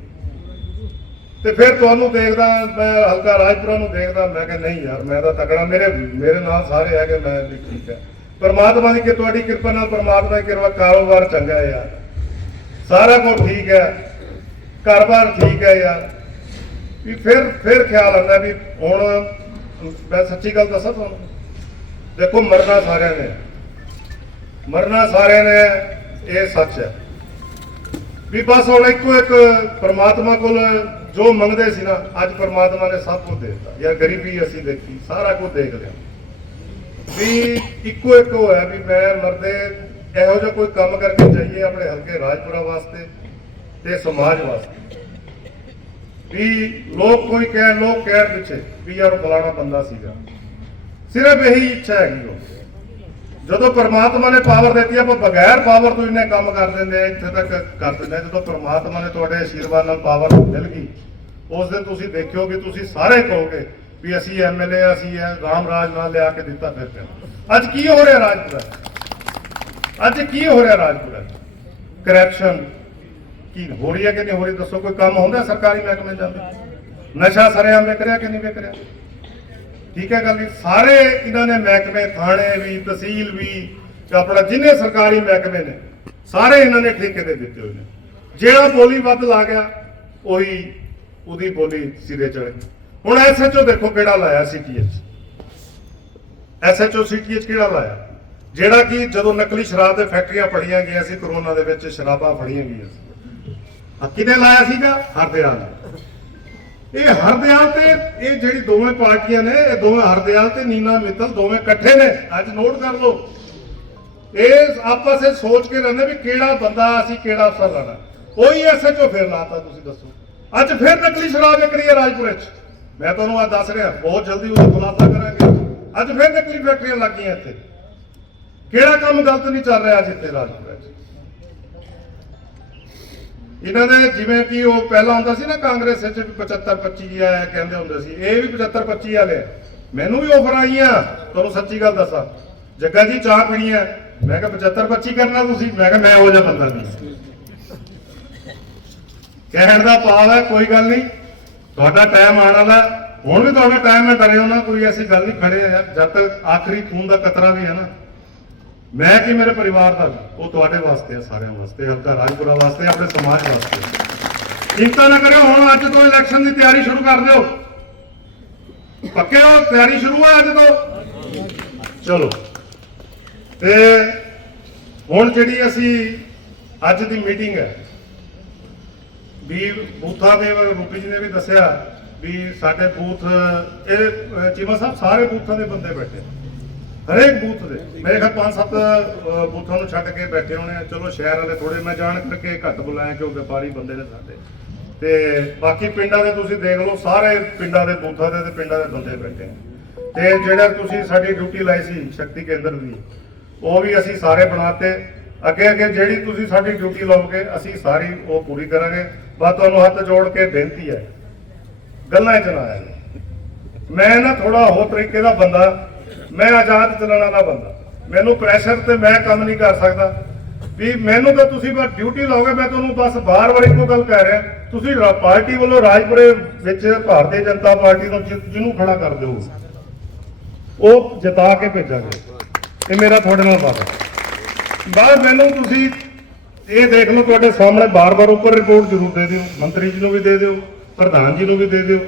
ਤੇ ਫਿਰ ਤੁਹਾਨੂੰ ਦੇਖਦਾ, ਮੈਂ ਹਲਕਾ ਰਾਜਪੁਰਾ ਨੂੰ ਦੇਖਦਾ, ਮੈਂ ਕਿਹਾ, ਨਹੀਂ ਯਾਰ, ਮੈਂ ਤਾਂ ਤਕੜਾ, ਮੇਰੇ ਮੇਰੇ ਨਾਲ ਸਾਰੇ ਹੈਗੇ, ਮੈਂ ਵੀ ਠੀਕ ਹੈ ਪਰਮਾਤਮਾ ਦੀ ਕਿ ਤੁਹਾਡੀ ਕਿਰਪਾ ਨਾਲ ਪਰਮਾਤਮਾ ਦੀ ਕਿਰਪਾ, ਕਾਰੋਬਾਰ ਚੰਗਾ ਯਾਰ। ਸਾਰਾ ਕੁਝ ਠੀਕ ਹੈ ਘਰ-ਬਾਰ ਠੀਕ ਹੈ ਯਾਰ। ਵੀ ਫਿਰ ਫਿਰ ਖਿਆਲ ਆਉਂਦਾ ਵੀ ਹੁਣ, ਮੈਂ ਸੱਚੀ ਗੱਲ ਦੱਸਾਂ ਤੁਹਾਨੂੰ, ਦੇਖੋ, ਮਰਨਾ ਸਾਰਿਆਂ ਨੇ। ਮਰਨਾ ਸਾਰਿਆਂ ਨੇ, ਇਹ ਸੱਚ ਹੈ ਵੀ ਬਸ ਹੁਣ ਇੱਕੋ ਇੱਕ ਪਰਮਾਤਮਾ ਕੋਲ ਜੋ ਮੰਗਦੇ ਸੀ ਨਾ, ਅੱਜ ਪ੍ਰਮਾਤਮਾ ਨੇ ਸਭ ਕੁਝ ਦੇ ਦਿੱਤਾ। ਯਾਰ ਗਰੀਬੀ ਅਸੀਂ ਦੇਖੀ, ਸਾਰਾ ਕੁਝ ਦੇਖ ਲਿਆ। ਵੀ ਇੱਕੋ ਇੱਕ ਹੋਇਆ ਵੀ ਮੈਂ ਮਰਦੇ, ਇਹੋ ਜਿਹਾ ਕੋਈ ਕੰਮ ਕਰਕੇ ਜਾਈਏ ਆਪਣੇ ਹਲਕੇ ਰਾਜਪੁਰਾ ਵਾਸਤੇ ਤੇ ਸਮਾਜ ਵਾਸਤੇ। ਵੀ ਲੋਕ ਕੋਈ ਕਹਿ ਲੋਕ ਕਹਿਣ ਪਿੱਛੇ ਵੀ ਯਾਰ ਉਹ ਫਲਾਣਾ ਬੰਦਾ ਸੀਗਾ। ਸਿਰਫ ਇਹੀ ਇੱਛਾ ਹੈਗੀ ਉਹ। ਜਦੋਂ ਪਰਮਾਤਮਾ ਨੇ ਪਾਵਰ ਦਿੱਤੀ ਆਪਾਂ ਬਗੈਰ ਪਾਵਰ ਤੋਂ ਇੰਨੇ ਕੰਮ ਕਰ ਦਿੰਦੇ ਆ, ਇੱਥੇ ਤੱਕ ਕਰ ਦਿੰਦੇ ਜਦੋਂ ਪਰਮਾਤਮਾ ਨੇ ਤੁਹਾਡੇ ਆਸ਼ੀਰਵਾਦ ਨਾਲ ਪਾਵਰ ਮਿਲ ਗਈ, ਉਸ ਦਿਨ ਤੁਸੀਂ ਦੇਖਿਓ ਕਿ ਤੁਸੀਂ ਸਾਰੇ ਕਹੋਗੇ ਵੀ ਅਸੀਂ ਐਮਐਲਏ ਅਸੀਂ ਇਹ ਰਾਮ ਰਾਜ ਨਾਲ ਲਿਆ ਕੇ ਦਿੱਤਾ ਫਿਰ ਫਿਰ ਅੱਜ ਕੀ ਹੋ ਰਿਹਾ ਰਾਜਪੁਰਾ? ਅੱਜ ਕੀ ਹੋ ਰਿਹਾ ਰਾਜਪੁਰਾ? ਕਰਪਸ਼ਨ ਕੀ ਹੋ ਰਹੀ ਹੈ ਕਿ ਨਹੀਂ ਹੋ ਰਹੀ? ਦੱਸੋ, ਕੋਈ ਕੰਮ ਹੁੰਦਾ ਸਰਕਾਰੀ ਮਹਿਕਮੇ ਜਾਂਦੇ? ਨਸ਼ਾ ਸਰੇਆਮ ਵਿਕ ਰਿਹਾ ਕਿ ਨਹੀਂ ਵਿਕ ਰਿਹਾ? ਠੀਕ ਹੈ ਗੱਲ ਜੀ, ਸਾਰੇ ਇਹਨਾਂ ਨੇ ਮਹਿਕਮੇ, ਥਾਣੇ ਵੀ, ਤਹਿਸੀਲ ਵੀ ਆਪਣਾ ਜਿੰਨੇ ਸਰਕਾਰੀ ਮਹਿਕਮੇ ਨੇ, ਸਾਰੇ ਇਹਨਾਂ ਨੇ ਠੇਕੇ ਤੇ ਦਿੱਤੇ ਹੋਏ ਨੇ। ਜਿਹੜਾ ਬੋਲੀ ਵੱਧ ਲਾ ਗਿਆ, ਉਹੀ ਉਹਦੀ ਬੋਲੀ ਸਿਰੇ ਚੜ ਗਈ ਹੁਣ ਐਸਐਚਓ ਦੇਖੋ ਕਿਹੜਾ ਲਾਇਆ ਸੀਟੀਐਚ ਐਸਐਚਓ ਸੀਟੀਐਚ ਕਿਹੜਾ ਲਾਇਆ? ਜਿਹੜਾ ਕਿ ਜਦੋਂ ਨਕਲੀ ਸ਼ਰਾਬ ਦੇ ਫੈਕਟਰੀਆਂ ਫੜੀਆਂ ਗਈਆਂ ਸੀ, ਕਰੋਨਾ ਦੇ ਵਿੱਚ ਸ਼ਰਾਬਾਂ ਫੜੀਆਂ ਗਈਆਂ ਸੀ। ਆ ਕਿਹਨੇ ਲਾਇਆ ਸੀਗਾ? ਹਰਦਿਆਲ ਨੇ। ਇਹ ਹਰਦਿਆਲ ਤੇ ਇਹ ਜਿਹੜੀ ਦੋਵੇਂ ਪਾਰਟੀਆਂ ਨੇ, ਇਹ ਦੋਵੇਂ ਹਰਦਿਆਲ ਤੇ ਨੀਨਾ ਮਿੱਤਲ ਦੋਵੇਂ ਇਕੱਠੇ ਨੇ। ਅੱਜ ਨੋਟ ਕਰ ਲਓ। ਇਹ ਆਪਸ ਵਿੱਚ ਸੋਚ ਕੇ ਰਹਿੰਦੇ ਵੀ ਕਿਹੜਾ ਬੰਦਾ ਅਸੀਂ ਕਿਹੜਾ ਅਫਸਰ ਲਾਣਾ। ਉਹੀ ਐਸਐਚਓ ਫਿਰ ਲਾਤਾ, ਤੁਸੀਂ ਦੱਸੋ। ਅੱਜ ਫਿਰ ਨਕਲੀ ਸ਼ਰਾਬ ਵਿਕ ਹੈ ਰਾਜਪੁਰੇ 'ਚ। ਮੈਂ ਤੁਹਾਨੂੰ ਅੱਜ ਦੱਸ ਰਿਹਾ, ਬਹੁਤ ਜਲਦੀ ਉਹਦਾ ਖੁਲਾਸਾ ਕਰਾਂਗੇ। ਅੱਜ ਫਿਰ ਨਕਲੀ ਫੈਕਟਰੀਆਂ ਲੱਗ ਗਈਆਂ ਇੱਥੇ। ਕਿਹੜਾ ਕੰਮ ਗਲਤ ਨਹੀਂ ਚੱਲ ਰਿਹਾ ਅੱਜ ਇੱਥੇ ਰਾਜਪੁਰੇ 'ਚ? ਇਹਨਾਂ ਦੇ ਜਿਵੇਂ ਕਿ ਉਹ ਪਹਿਲਾਂ ਹੁੰਦਾ ਸੀ ਨਾ ਕਾਂਗਰਸ ਵਿੱਚ 75 25 ਆਇਆ ਕਹਿੰਦੇ ਹੁੰਦੇ ਸੀ, ਇਹ ਵੀ 75 25 ਵਾਲੇ ਆ। ਮੈਨੂੰ ਵੀ ਆਫਰ ਆਈਆਂ, ਤੁਹਾਨੂੰ ਸੱਚੀ ਗੱਲ ਦੱਸਾਂ। ਜੱਗਾ ਜੀ ਚਾਹ ਪੀਣੀ ਹੈ ਮੈਂ ਕਿਹਾ 75 25 ਕਰਨਾ ਤੁਸੀਂ, ਮੈਂ ਕਿਹਾ ਮੈਂ ਉਹ ਜਿਹਾ ਬੰਦਾ ਨਹੀਂ। ਕਹਿਣ ਦਾ ਭਾਵ ਹੈ, ਕੋਈ ਗੱਲ ਨਹੀਂ, ਤੁਹਾਡਾ ਟਾਈਮ ਆਉਣ ਵਾਲਾ, ਹੁਣ ਵੀ ਤੁਹਾਡਾ ਟਾਈਮ ਹੈ, ਡਰੇ ਹੋਣਾ ਕੋਈ ਐਸੀ ਗੱਲ ਨਹੀਂ, ਖੜੇ ਆ ਯਾਰ, ਜਦ ਤੱਕ ਆਖਰੀ ਖੂਨ ਦਾ ਕਤਰਾ ਵੀ ਹੈ ਨਾ। ਮੈਂ ਕਿ ਮੇਰੇ ਪਰਿਵਾਰ ਦਾ? ਉਹ ਤੁਹਾਡੇ ਵਾਸਤੇ ਆ, ਸਾਰਿਆਂ ਵਾਸਤੇ ਹਲਕਾ ਰਾਜਪੁਰਾ ਵਾਸਤੇ ਆਪਣੇ ਸਮਾਜ ਵਾਸਤੇ ਚਿੰਤਾ ਨਾ ਕਰਿਓ, ਹੁਣ ਅੱਜ ਤੋਂ ਇਲੈਕਸ਼ਨ ਦੀ ਤਿਆਰੀ ਸ਼ੁਰੂ ਕਰ ਦਿਓ। ਪੱਕੇ ਹੋ, ਤਿਆਰੀ ਸ਼ੁਰੂ ਹੈ ਅੱਜ ਤੋਂ? ਚਲੋ। ਤੇ ਹੁਣ ਜਿਹੜੀ ਅਸੀਂ ਅੱਜ ਦੀ ਮੀਟਿੰਗ ਹੈ, ਵੀ ਬੂਥਾਂ ਦੇ ਰੂਪੀ ਜੀ ਨੇ ਵੀ ਦੱਸਿਆ, ਵੀ ਸਾਡੇ ਬੂਥ, ਇਹ ਚੀਮਾ ਸਾਹਿਬ ਸਾਰੇ ਬੂਥਾਂ ਦੇ ਬੰਦੇ ਬੈਠੇ ਹਰੇਕ ਬੂਥ ਦੇ। ਮੇਰੇ ਖਿਆਲ ਪੰਜ ਸੱਤ ਬੂਥਾਂ ਨੂੰ ਛੱਡ ਕੇ ਬੈਠੇ ਹੋਣੇ ਆ। ਚਲੋ ਸ਼ਹਿਰ ਵਾਲੇ ਥੋੜੇ ਮੈਂ ਜਾਣ ਕਰਕੇ ਘੱਟ ਬੁਲਾਇਆ ਕਿਉਂ ਵਪਾਰੀ ਬੰਦੇ ਨੇ ਸਾਡੇ। ਤੇ ਬਾਕੀ ਪਿੰਡਾਂ ਦੇ ਤੁਸੀਂ ਦੇਖ ਲਓ, ਸਾਰੇ ਪਿੰਡਾਂ ਦੇ ਬੂਥਾਂ ਦੇ ਤੇ ਪਿੰਡਾਂ ਦੇ ਬੰਦੇ ਬੈਠੇ ਤੇ ਜਿਹੜਾ ਤੁਸੀਂ ਸਾਡੀ ਡਿਊਟੀ ਲਾਈ ਸੀ ਸ਼ਕਤੀ ਕੇਂਦਰ ਦੀ, ਉਹ ਵੀ ਅਸੀਂ ਸਾਰੇ ਬਣਾਤੇ। ਅੱਗੇ ਅੱਗੇ ਜਿਹੜੀ ਤੁਸੀਂ ਸਾਡੀ ਡਿਊਟੀ ਲਾਓਗੇ, ਅਸੀਂ ਸਾਰੀ ਉਹ ਪੂਰੀ ਕਰਾਂਗੇ। ਬਸ ਤੁਹਾਨੂੰ ਹੱਥ ਜੋੜ ਕੇ ਬੇਨਤੀ ਹੈ, ਗੱਲਾਂ 'ਚ ਨਾ ਆਇਆ ਮੈਂ ਨਾ ਥੋੜਾ ਹੋਰ ਤਰੀਕੇ ਦਾ ਬੰਦਾ ਮੈਂ ਆਜ਼ਾਦ ਚੱਲਣ ਵਾਲਾ ਬੰਦਾ। ਮੈਨੂੰ ਪ੍ਰੈਸ਼ਰ ਤੇ ਮੈਂ ਕੰਮ ਨਹੀਂ ਕਰ ਸਕਦਾ। ਵੀ ਮੈਨੂੰ ਤਾਂ ਤੁਸੀਂ ਬਸ ਡਿਊਟੀ ਲਾਓਗੇ, ਮੈਂ ਤੁਹਾਨੂੰ ਬਸ ਬਾਰ-ਬਾਰ ਇੱਕੋ ਗੱਲ ਕਹਿ ਰਿਹਾ। ਤੁਸੀਂ ਪਾਰਟੀ ਵੱਲੋਂ ਰਾਜਪੁਰੇ ਵਿੱਚ ਭਾਰਤੀ ਜਨਤਾ ਪਾਰਟੀ ਨੂੰ ਜਿਹਨੂੰ ਖੜਾ ਕਰ ਦਿਓ, ਉਹ ਜਿਤਾ ਕੇ ਭੇਜਾਂਗੇ। ਇਹ ਮੇਰਾ ਤੁਹਾਡੇ ਨਾਲ ਵਾਅਦਾ। ਬਾਅਦ ਮੈਨੂੰ ਤੁਸੀਂ ਇਹ ਦੇਖ ਲਓ, ਤੁਹਾਡੇ ਸਾਹਮਣੇ ਬਾਰ-ਬਾਰ ਉੱਪਰ ਰਿਪੋਰਟ ਜ਼ਰੂਰ ਦੇ ਦਿਓ। ਮੰਤਰੀ ਜੀ ਨੂੰ ਵੀ ਦੇ ਦਿਓ, ਪ੍ਰਧਾਨ ਜੀ ਨੂੰ ਵੀ ਦੇ ਦਿਓ।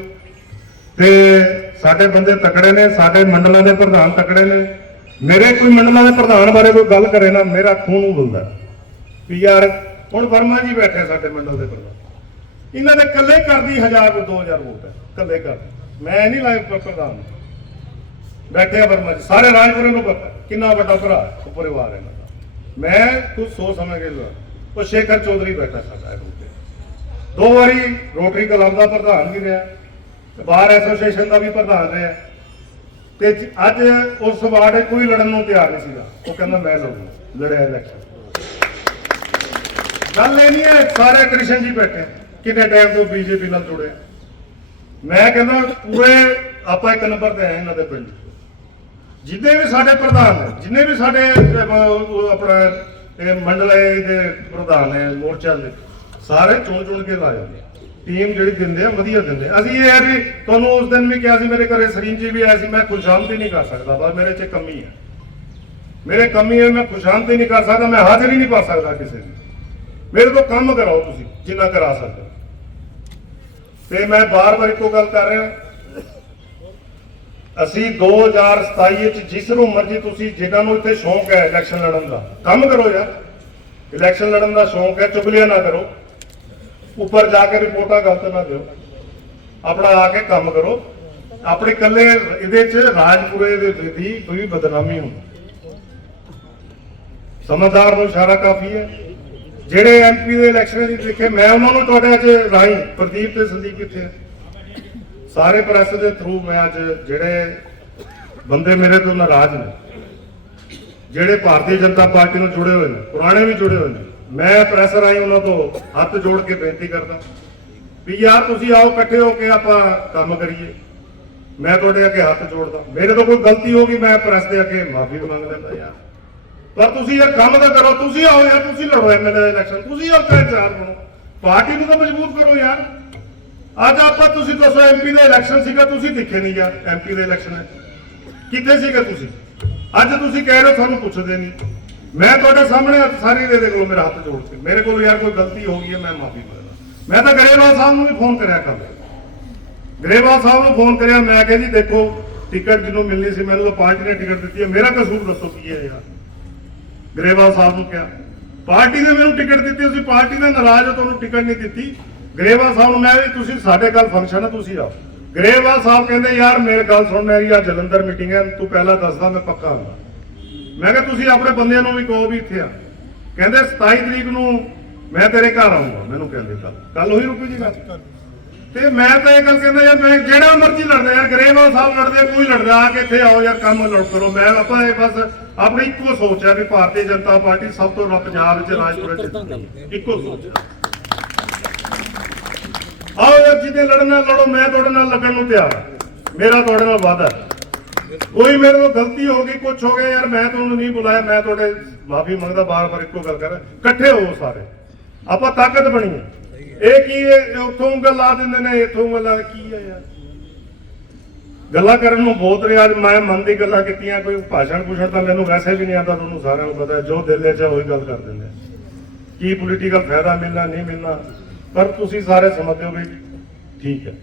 ਤੇ ਸਾਡੇ ਬੰਦੇ ਤਕੜੇ ਨੇ, ਸਾਡੇ ਮੰਡਲਾਂ ਦੇ ਪ੍ਰਧਾਨ ਤਕੜੇ ਨੇ। ਮੇਰੇ ਕੋਈ ਮੰਡਲਾਂ ਦੇ ਪ੍ਰਧਾਨ ਬਾਰੇ ਕੋਈ ਗੱਲ ਕਰੇ ਨਾ, ਮੇਰਾ ਖੂਨ ਉਬਲਦਾ ਵੀ ਯਾਰ, ਹੁਣ ਵਰਮਾ ਜੀ ਬੈਠੇ ਸਾਡੇ ਮੰਡਲ ਦੇ ਪ੍ਰਧਾਨ। ਇਹਨਾਂ ਦੇ ਇਕੱਲੇ ਕਰਦੀ 1000 2000 ਵੋਟ ਹੈ, ਇਕੱਲੇ ਕਰ ਮੈਂ ਨਹੀਂ ਲਾਇਕ ਪ੍ਰਧਾਨ। ਬੈਠੇ ਵਰਮਾ ਜੀ, ਸਾਰੇ ਰਾਜਪੁਰੇ ਨੂੰ ਪਤਾ ਕਿੰਨਾ ਵੱਡਾ ਭਰਾ ਉਹ ਪਰਿਵਾਰ ਹੈ ਇਹਨਾਂ ਦਾ। ਮੈਂ ਕੁਝ ਸੋਚ ਸਮਝ ਕੇ ਉਹ ਸ਼ੇਖਰ ਚੌਧਰੀ ਬੈਠਾ ਸਾਡਾ ਇਹ ਦੋ ਵਾਰੀ ਰੋਟਰੀ ਕਲੱਬ ਦਾ ਪ੍ਰਧਾਨ ਵੀ ਰਿਹਾ। ਬਾਰ ਐਸੋਸੀਏਸ਼ਨ ਦਾ ਵੀ ਪ੍ਰਧਾਨ ਰਿਹਾ। ਤੇ ਅੱਜ ਉਸ ਵਾਰਡ ਕੋਈ ਲੜਨ ਨੂੰ ਤਿਆਰ ਨਹੀਂ ਸੀਗਾ। ਉਹ ਕਹਿੰਦਾ, ਮੈਂ ਲੜੂੰਗਾ ਲੜਿਆ ਇਲੈਕਸ਼ਨ ਗੱਲ ਇਹ ਨਹੀਂ ਹੈ, ਸਾਰੇ ਕ੍ਰਿਸ਼ਨ ਜੀ ਬੈਠੇ ਕਿੰਨੇ ਟਾਈਮ ਤੋਂ ਬੀਜੇਪੀ ਨਾਲ ਜੁੜੇ ਮੈਂ ਕਹਿੰਦਾ, ਪੂਰੇ ਆਪਾਂ ਇੱਕ ਨੰਬਰ ਤੇ ਆਏ ਇਹਨਾਂ ਦੇ ਪਿੰਡ। ਜਿੰਨੇ ਵੀ ਸਾਡੇ ਪ੍ਰਧਾਨ ਨੇ, ਜਿੰਨੇ ਵੀ ਸਾਡੇ ਆਪਣਾ ਇਹ ਮੰਡਲੇ ਦੇ ਪ੍ਰਧਾਨ ਨੇ, ਮੋਰਚਾ ਦੇ, ਸਾਰੇ ਚੁਣ ਚੁਣ ਕੇ ਲਾ ਜਾਂਦੇ ਟੀਮ ਜਿਹੜੀ ਦਿੰਦੇ ਆ, ਵਧੀਆ ਦਿੰਦੇ ਆ। ਅਸੀਂ ਇਹ ਹੈ ਵੀ ਤੁਹਾਨੂੰ ਉਸ ਦਿਨ ਵੀ ਕਿਹਾ ਸੀ ਮੇਰੇ ਘਰੇ, ਸਰੀਨ ਜੀ ਵੀ ਆਏ ਸੀ, ਮੈਂ ਖੁਸ਼ਾਮਦੀ ਨਹੀਂ ਕਰ ਸਕਦਾ, ਬਸ ਮੇਰੇ 'ਚ ਕਮੀ ਹੈ ਮੇਰੇ ਕਮੀ ਹੈ ਮੈਂ ਖੁਸ਼ਾਮਦੀ ਨਹੀਂ ਕਰ ਸਕਦਾ, ਮੈਂ ਹਾਜ਼ਰੀ ਨਹੀਂ ਪਾ ਸਕਦਾ ਕਿਸੇ ਦੀ। ਮੇਰੇ ਤੋਂ ਕੰਮ ਕਰਾਓ ਤੁਸੀਂ, ਜਿੰਨਾ ਕਰਾ ਸਕਦੇ ਹੋ। ਤੇ ਮੈਂ ਬਾਰ-ਬਾਰ ਇੱਕੋ ਗੱਲ ਕਰ ਰਿਹਾ। ਅਸੀਂ 2027 ਵਿੱਚ ਜਿਸ ਨੂੰ ਮਰਜ਼ੀ ਤੁਸੀਂ ਜਿਹਨਾਂ ਨੂੰ ਇੱਥੇ ਸ਼ੌਂਕ ਹੈ ਇਲੈਕਸ਼ਨ ਲੜਨ ਦਾ, ਕੰਮ ਕਰੋ ਯਾਰ। ਇਲੈਕਸ਼ਨ ਲੜਨ ਦਾ ਸ਼ੌਂਕ ਹੈ, ਚੁਗਲੀਆਂ ਨਾ ਕਰੋ। ਉੱਪਰ ਜਾ ਕੇ ਰਿਪੋਰਟਾਂ ਗਲਤ ਨਾ ਦਿਓ। ਆਪਣਾ ਆ ਕੇ ਕੰਮ ਕਰੋ। ਆਪਣੇ ਕੱਲੇ ਇਹਦੇ ਚ ਰਾਜਪੁਰੇ ਦੇ ਦੀ ਕੋਈ ਬਦਨਾਮੀ ਹੁੰਦੀ ਸਮਝਦਾਰ ਨੂੰ ਇਸ਼ਾਰਾ ਕਾਫੀ ਹੈ। ਜਿਹੜੇ ਐਮਪੀ ਦੇ ਇਲੈਕਸ਼ਨ ਦੀ ਦੇਖੇ, ਮੈਂ ਉਹਨਾਂ ਨੂੰ ਤੁਹਾਡੇ ਅੱਜ ਰਾਹੀਂ ਪ੍ਰਦੀਪ ਤੇ ਸੰਦੀਪ ਕਿੱਥੇ ਸਾਰੇ ਪ੍ਰੈਸ ਦੇ ਥਰੂ ਮੈਂ ਅੱਜ ਜਿਹੜੇ ਬੰਦੇ ਮੇਰੇ ਤੋਂ ਨਾਰਾਜ਼ ਨੇ, ਜਿਹੜੇ ਭਾਰਤੀ ਜਨਤਾ ਪਾਰਟੀ ਨਾਲ ਜੁੜੇ ਹੋਏ ਨੇ, ਪੁਰਾਣੇ ਵੀ ਜੁੜੇ ਹੋਏ ਨੇ ਮੈਂ ਪ੍ਰੈਸ ਰਾਹੀਂ ਉਹਨਾਂ ਤੋਂ, ਹੱਥ ਜੋੜ ਕੇ ਬੇਨਤੀ ਕਰਦਾ। ਵੀ ਯਾਰ ਤੁਸੀਂ ਆਓ ਇਕੱਠੇ ਹੋ ਕੇ ਆਪਾਂ ਕੰਮ ਕਰੀਏ। ਮੈਂ ਤੁਹਾਡੇ ਅੱਗੇ ਹੱਥ ਜੋੜਦਾ। ਮੇਰੇ ਤੋਂ ਕੋਈ ਗਲਤੀ ਹੋ ਗਈ, ਮੈਂ ਪ੍ਰੈਸ ਦੇ ਅੱਗੇ ਮਾਫੀ ਮੰਗ ਲੈਂਦਾ ਯਾਰ। ਪਰ ਤੁਸੀਂ ਇਹ ਕੰਮ ਤਾਂ ਕਰੋ, ਤੁਸੀਂ ਆਓ ਯਾਰ, ਤੁਸੀਂ ਲੜੋ ਐਮਐਲਏ ਇਲੈਕਸ਼ਨ। ਤੁਸੀਂ ਆਓ ਚਾਰ ਚਾਰ ਬਣੋ ਪਾਰਟੀ ਨੂੰ ਤਾਂ ਮਜ਼ਬੂਤ ਕਰੋ ਯਾਰ। ਅੱਜ ਆਪਾਂ, ਤੁਸੀਂ ਦੱਸੋ ਐਮਪੀ ਦਾ ਇਲੈਕਸ਼ਨ ਸੀਗਾ, ਤੁਸੀਂ ਦਿਖੇ ਨਹੀਂ ਯਾਰ ਐਮਪੀ ਦੇ ਇਲੈਕਸ਼ਨ। ਹੈ ਕਿੱਥੇ ਸੀਗੇ ਤੁਸੀਂ? ਅੱਜ ਤੁਸੀਂ ਕਹਿ ਰਹੇ ਹੋ, ਤੁਹਾਨੂੰ ਪੁੱਛਦੇ ਨਹੀਂ। ਮੈਂ ਤੁਹਾਡੇ ਸਾਹਮਣੇ ਸਾਰੀ ਦੇ ਦੇ ਕੋਲ ਮੇਰਾ ਹੱਥ ਜੋੜ ਕੇ, ਮੇਰੇ ਕੋਲ ਯਾਰ ਕੋਈ ਗਲਤੀ ਹੋ ਗਈ ਹੈ, ਮੈਂ ਮਾਫੀ ਮੰਗਦਾ। ਮੈਂ ਤਾਂ ਗਰੇਵਾਲ ਸਾਹਿਬ ਨੂੰ ਵੀ ਫੋਨ ਕਰਿਆ ਕੱਲ ਗਰੇਵਾਲ ਸਾਹਿਬ ਨੂੰ ਫੋਨ ਕਰਿਆ, ਮੈਂ ਕਿਹਾ ਜੀ, ਦੇਖੋ, ਟਿਕਟ ਜਿਹਨੂੰ ਮਿਲਣੀ ਸੀ, ਮੈਨੂੰ ਤਾਂ ਪਾਰਟੀ ਨੇ ਟਿਕਟ ਦਿੱਤੀ ਹੈ, ਮੇਰਾ ਕਸੂਰ ਦੱਸੋ ਕੀ ਹੈ ਯਾਰ। ਗਰੇਵਾਲ ਸਾਹਿਬ ਨੂੰ ਕਿਹਾ, ਪਾਰਟੀ ਨੇ ਮੈਨੂੰ ਟਿਕਟ ਦਿੱਤੀ, ਤੁਸੀਂ ਪਾਰਟੀ ਨਾਲ ਨਾਰਾਜ਼ ਹੋ, ਤੁਹਾਨੂੰ ਟਿਕਟ ਨਹੀਂ ਦਿੱਤੀ। ਗਰੇਵਾਲ ਸਾਹਿਬ ਨੂੰ ਮੈਂ ਵੀ ਤੁਸੀਂ ਸਾਡੇ ਕੱਲ ਫੰਕਸ਼ਨ ਹੈ ਤੁਸੀਂ ਆਓ। ਗਰੇਵਾਲ ਸਾਹਿਬ ਕਹਿੰਦੇ, ਯਾਰ, ਮੇਰੇ ਗੱਲ ਸੁਣ, ਮੇਰੀ ਆ ਜਲੰਧਰ ਮੀਟਿੰਗ ਹੈ, ਤੂੰ ਪਹਿਲਾਂ ਦੱਸਦਾ ਮੈਂ ਪੱਕਾ ਆਉਂਦਾ। ਮੈਂ ਕਿਹਾ ਤੁਸੀਂ ਆਪਣੇ ਬੰਦਿਆਂ ਨੂੰ ਵੀ ਕਹੋ ਵੀ ਇੱਥੇ ਆ। ਕਹਿੰਦੇ 27 ਤਰੀਕ ਨੂੰ ਮੈਂ ਤੇਰੇ ਘਰ ਆਉਂਗਾ ਮੈਨੂੰ ਕਹਿੰਦੇ ਕੱਲ ਕੱਲ ਹੋਈ ਰੁਪਏ ਜੀ ਗੱਲ। ਤੇ ਮੈਂ ਤਾਂ ਇਹ ਗੱਲ ਕਹਿੰਦਾ ਯਾਰ ਮੈਂ ਜਿਹੜਾ ਮਰਜ਼ੀ ਲੜਦਾ ਯਾਰ ਗਰੇਵਾਲ ਸਾਹਿਬ ਲੜਦੇ ਕੋਈ ਲੜਦਾ ਆ ਕੇ ਇੱਥੇ ਆਓ ਯਾਰ ਕੰਮ ਲੜ ਕਰੋ। ਮੈਂ ਆਪਾਂ ਇਹ ਬਸ ਆਪਣੀ ਇੱਕੋ ਸੋਚ ਹੈ ਵੀ ਭਾਰਤੀ ਜਨਤਾ ਪਾਰਟੀ ਸਭ ਤੋਂ ਵੱਧ ਪੰਜਾਬ ਵਿੱਚ ਰਾਜਪੁਰੇ ਚ ਇੱਕੋ ਸੋਚ ਆਓ ਯਾਰ ਜਿਹਦੇ ਲੜਨਾ ਲੜੋ ਮੈਂ ਤੁਹਾਡੇ ਨਾਲ ਲੱਗਣ ਨੂੰ ਤਿਆਰ ਮੇਰਾ ਤੁਹਾਡੇ ਨਾਲ ਵਾਅਦਾ ਕੋਈ ਮੇਰੇ ਤੋਂ ਗਲਤੀ ਹੋ ਗਈ ਕੁਝ ਹੋ ਗਿਆ ਯਾਰ, ਮੈਂ ਤੁਹਾਨੂੰ ਨਹੀਂ ਬੁਲਾਇਆ, ਮੈਂ ਤੁਹਾਡੇ ਮਾਫੀ ਮੰਗਦਾ, ਬਾਰ-ਬਾਰ ਇੱਕੋ ਗੱਲ ਕਰ। ਇਕੱਠੇ ਹੋ ਸਾਰੇ। ਆਪਾਂ ਤਾਕਤ ਬਣੀਏ ਇਹ ਕੀ ਹੈ? ਉੱਥੋਂ ਗੱਲ ਦਿੰਦੇ ਨੇ, ਇੱਥੋਂ ਗੱਲਾਂ ਕੀ ਹੈ ਯਾਰ? ਗੱਲਾਂ ਕਰਨ ਨੂੰ ਬਹੁਤ ਨੇ, ਅੱਜ ਮੈਂ ਮਨ ਦੀ ਗੱਲਾਂ ਕੀਤੀਆਂ, ਕੋਈ ਭਾਸ਼ਣ ਭੂਸ਼ਣ ਤਾਂ ਮੈਨੂੰ ਵੈਸੇ ਵੀ ਨਹੀਂ ਆਉਂਦਾ, ਤੁਹਾਨੂੰ ਸਾਰਿਆਂ ਨੂੰ ਪਤਾ ਜੋ ਦਿਲ ਵਿੱਚ ਉਹੀ ਗੱਲ ਕਰ ਦਿੰਦੇ ਕੀ ਪੋਲੀਟੀਕਲ ਫਾਇਦਾ ਮਿਲਣਾ, ਨਹੀਂ ਮਿਲਣਾ? ਪਰ ਤੁਸੀਂ ਸਾਰੇ ਸਮਝਦੇ ਹੋ ਵੀ ਠੀਕ ਹੈ।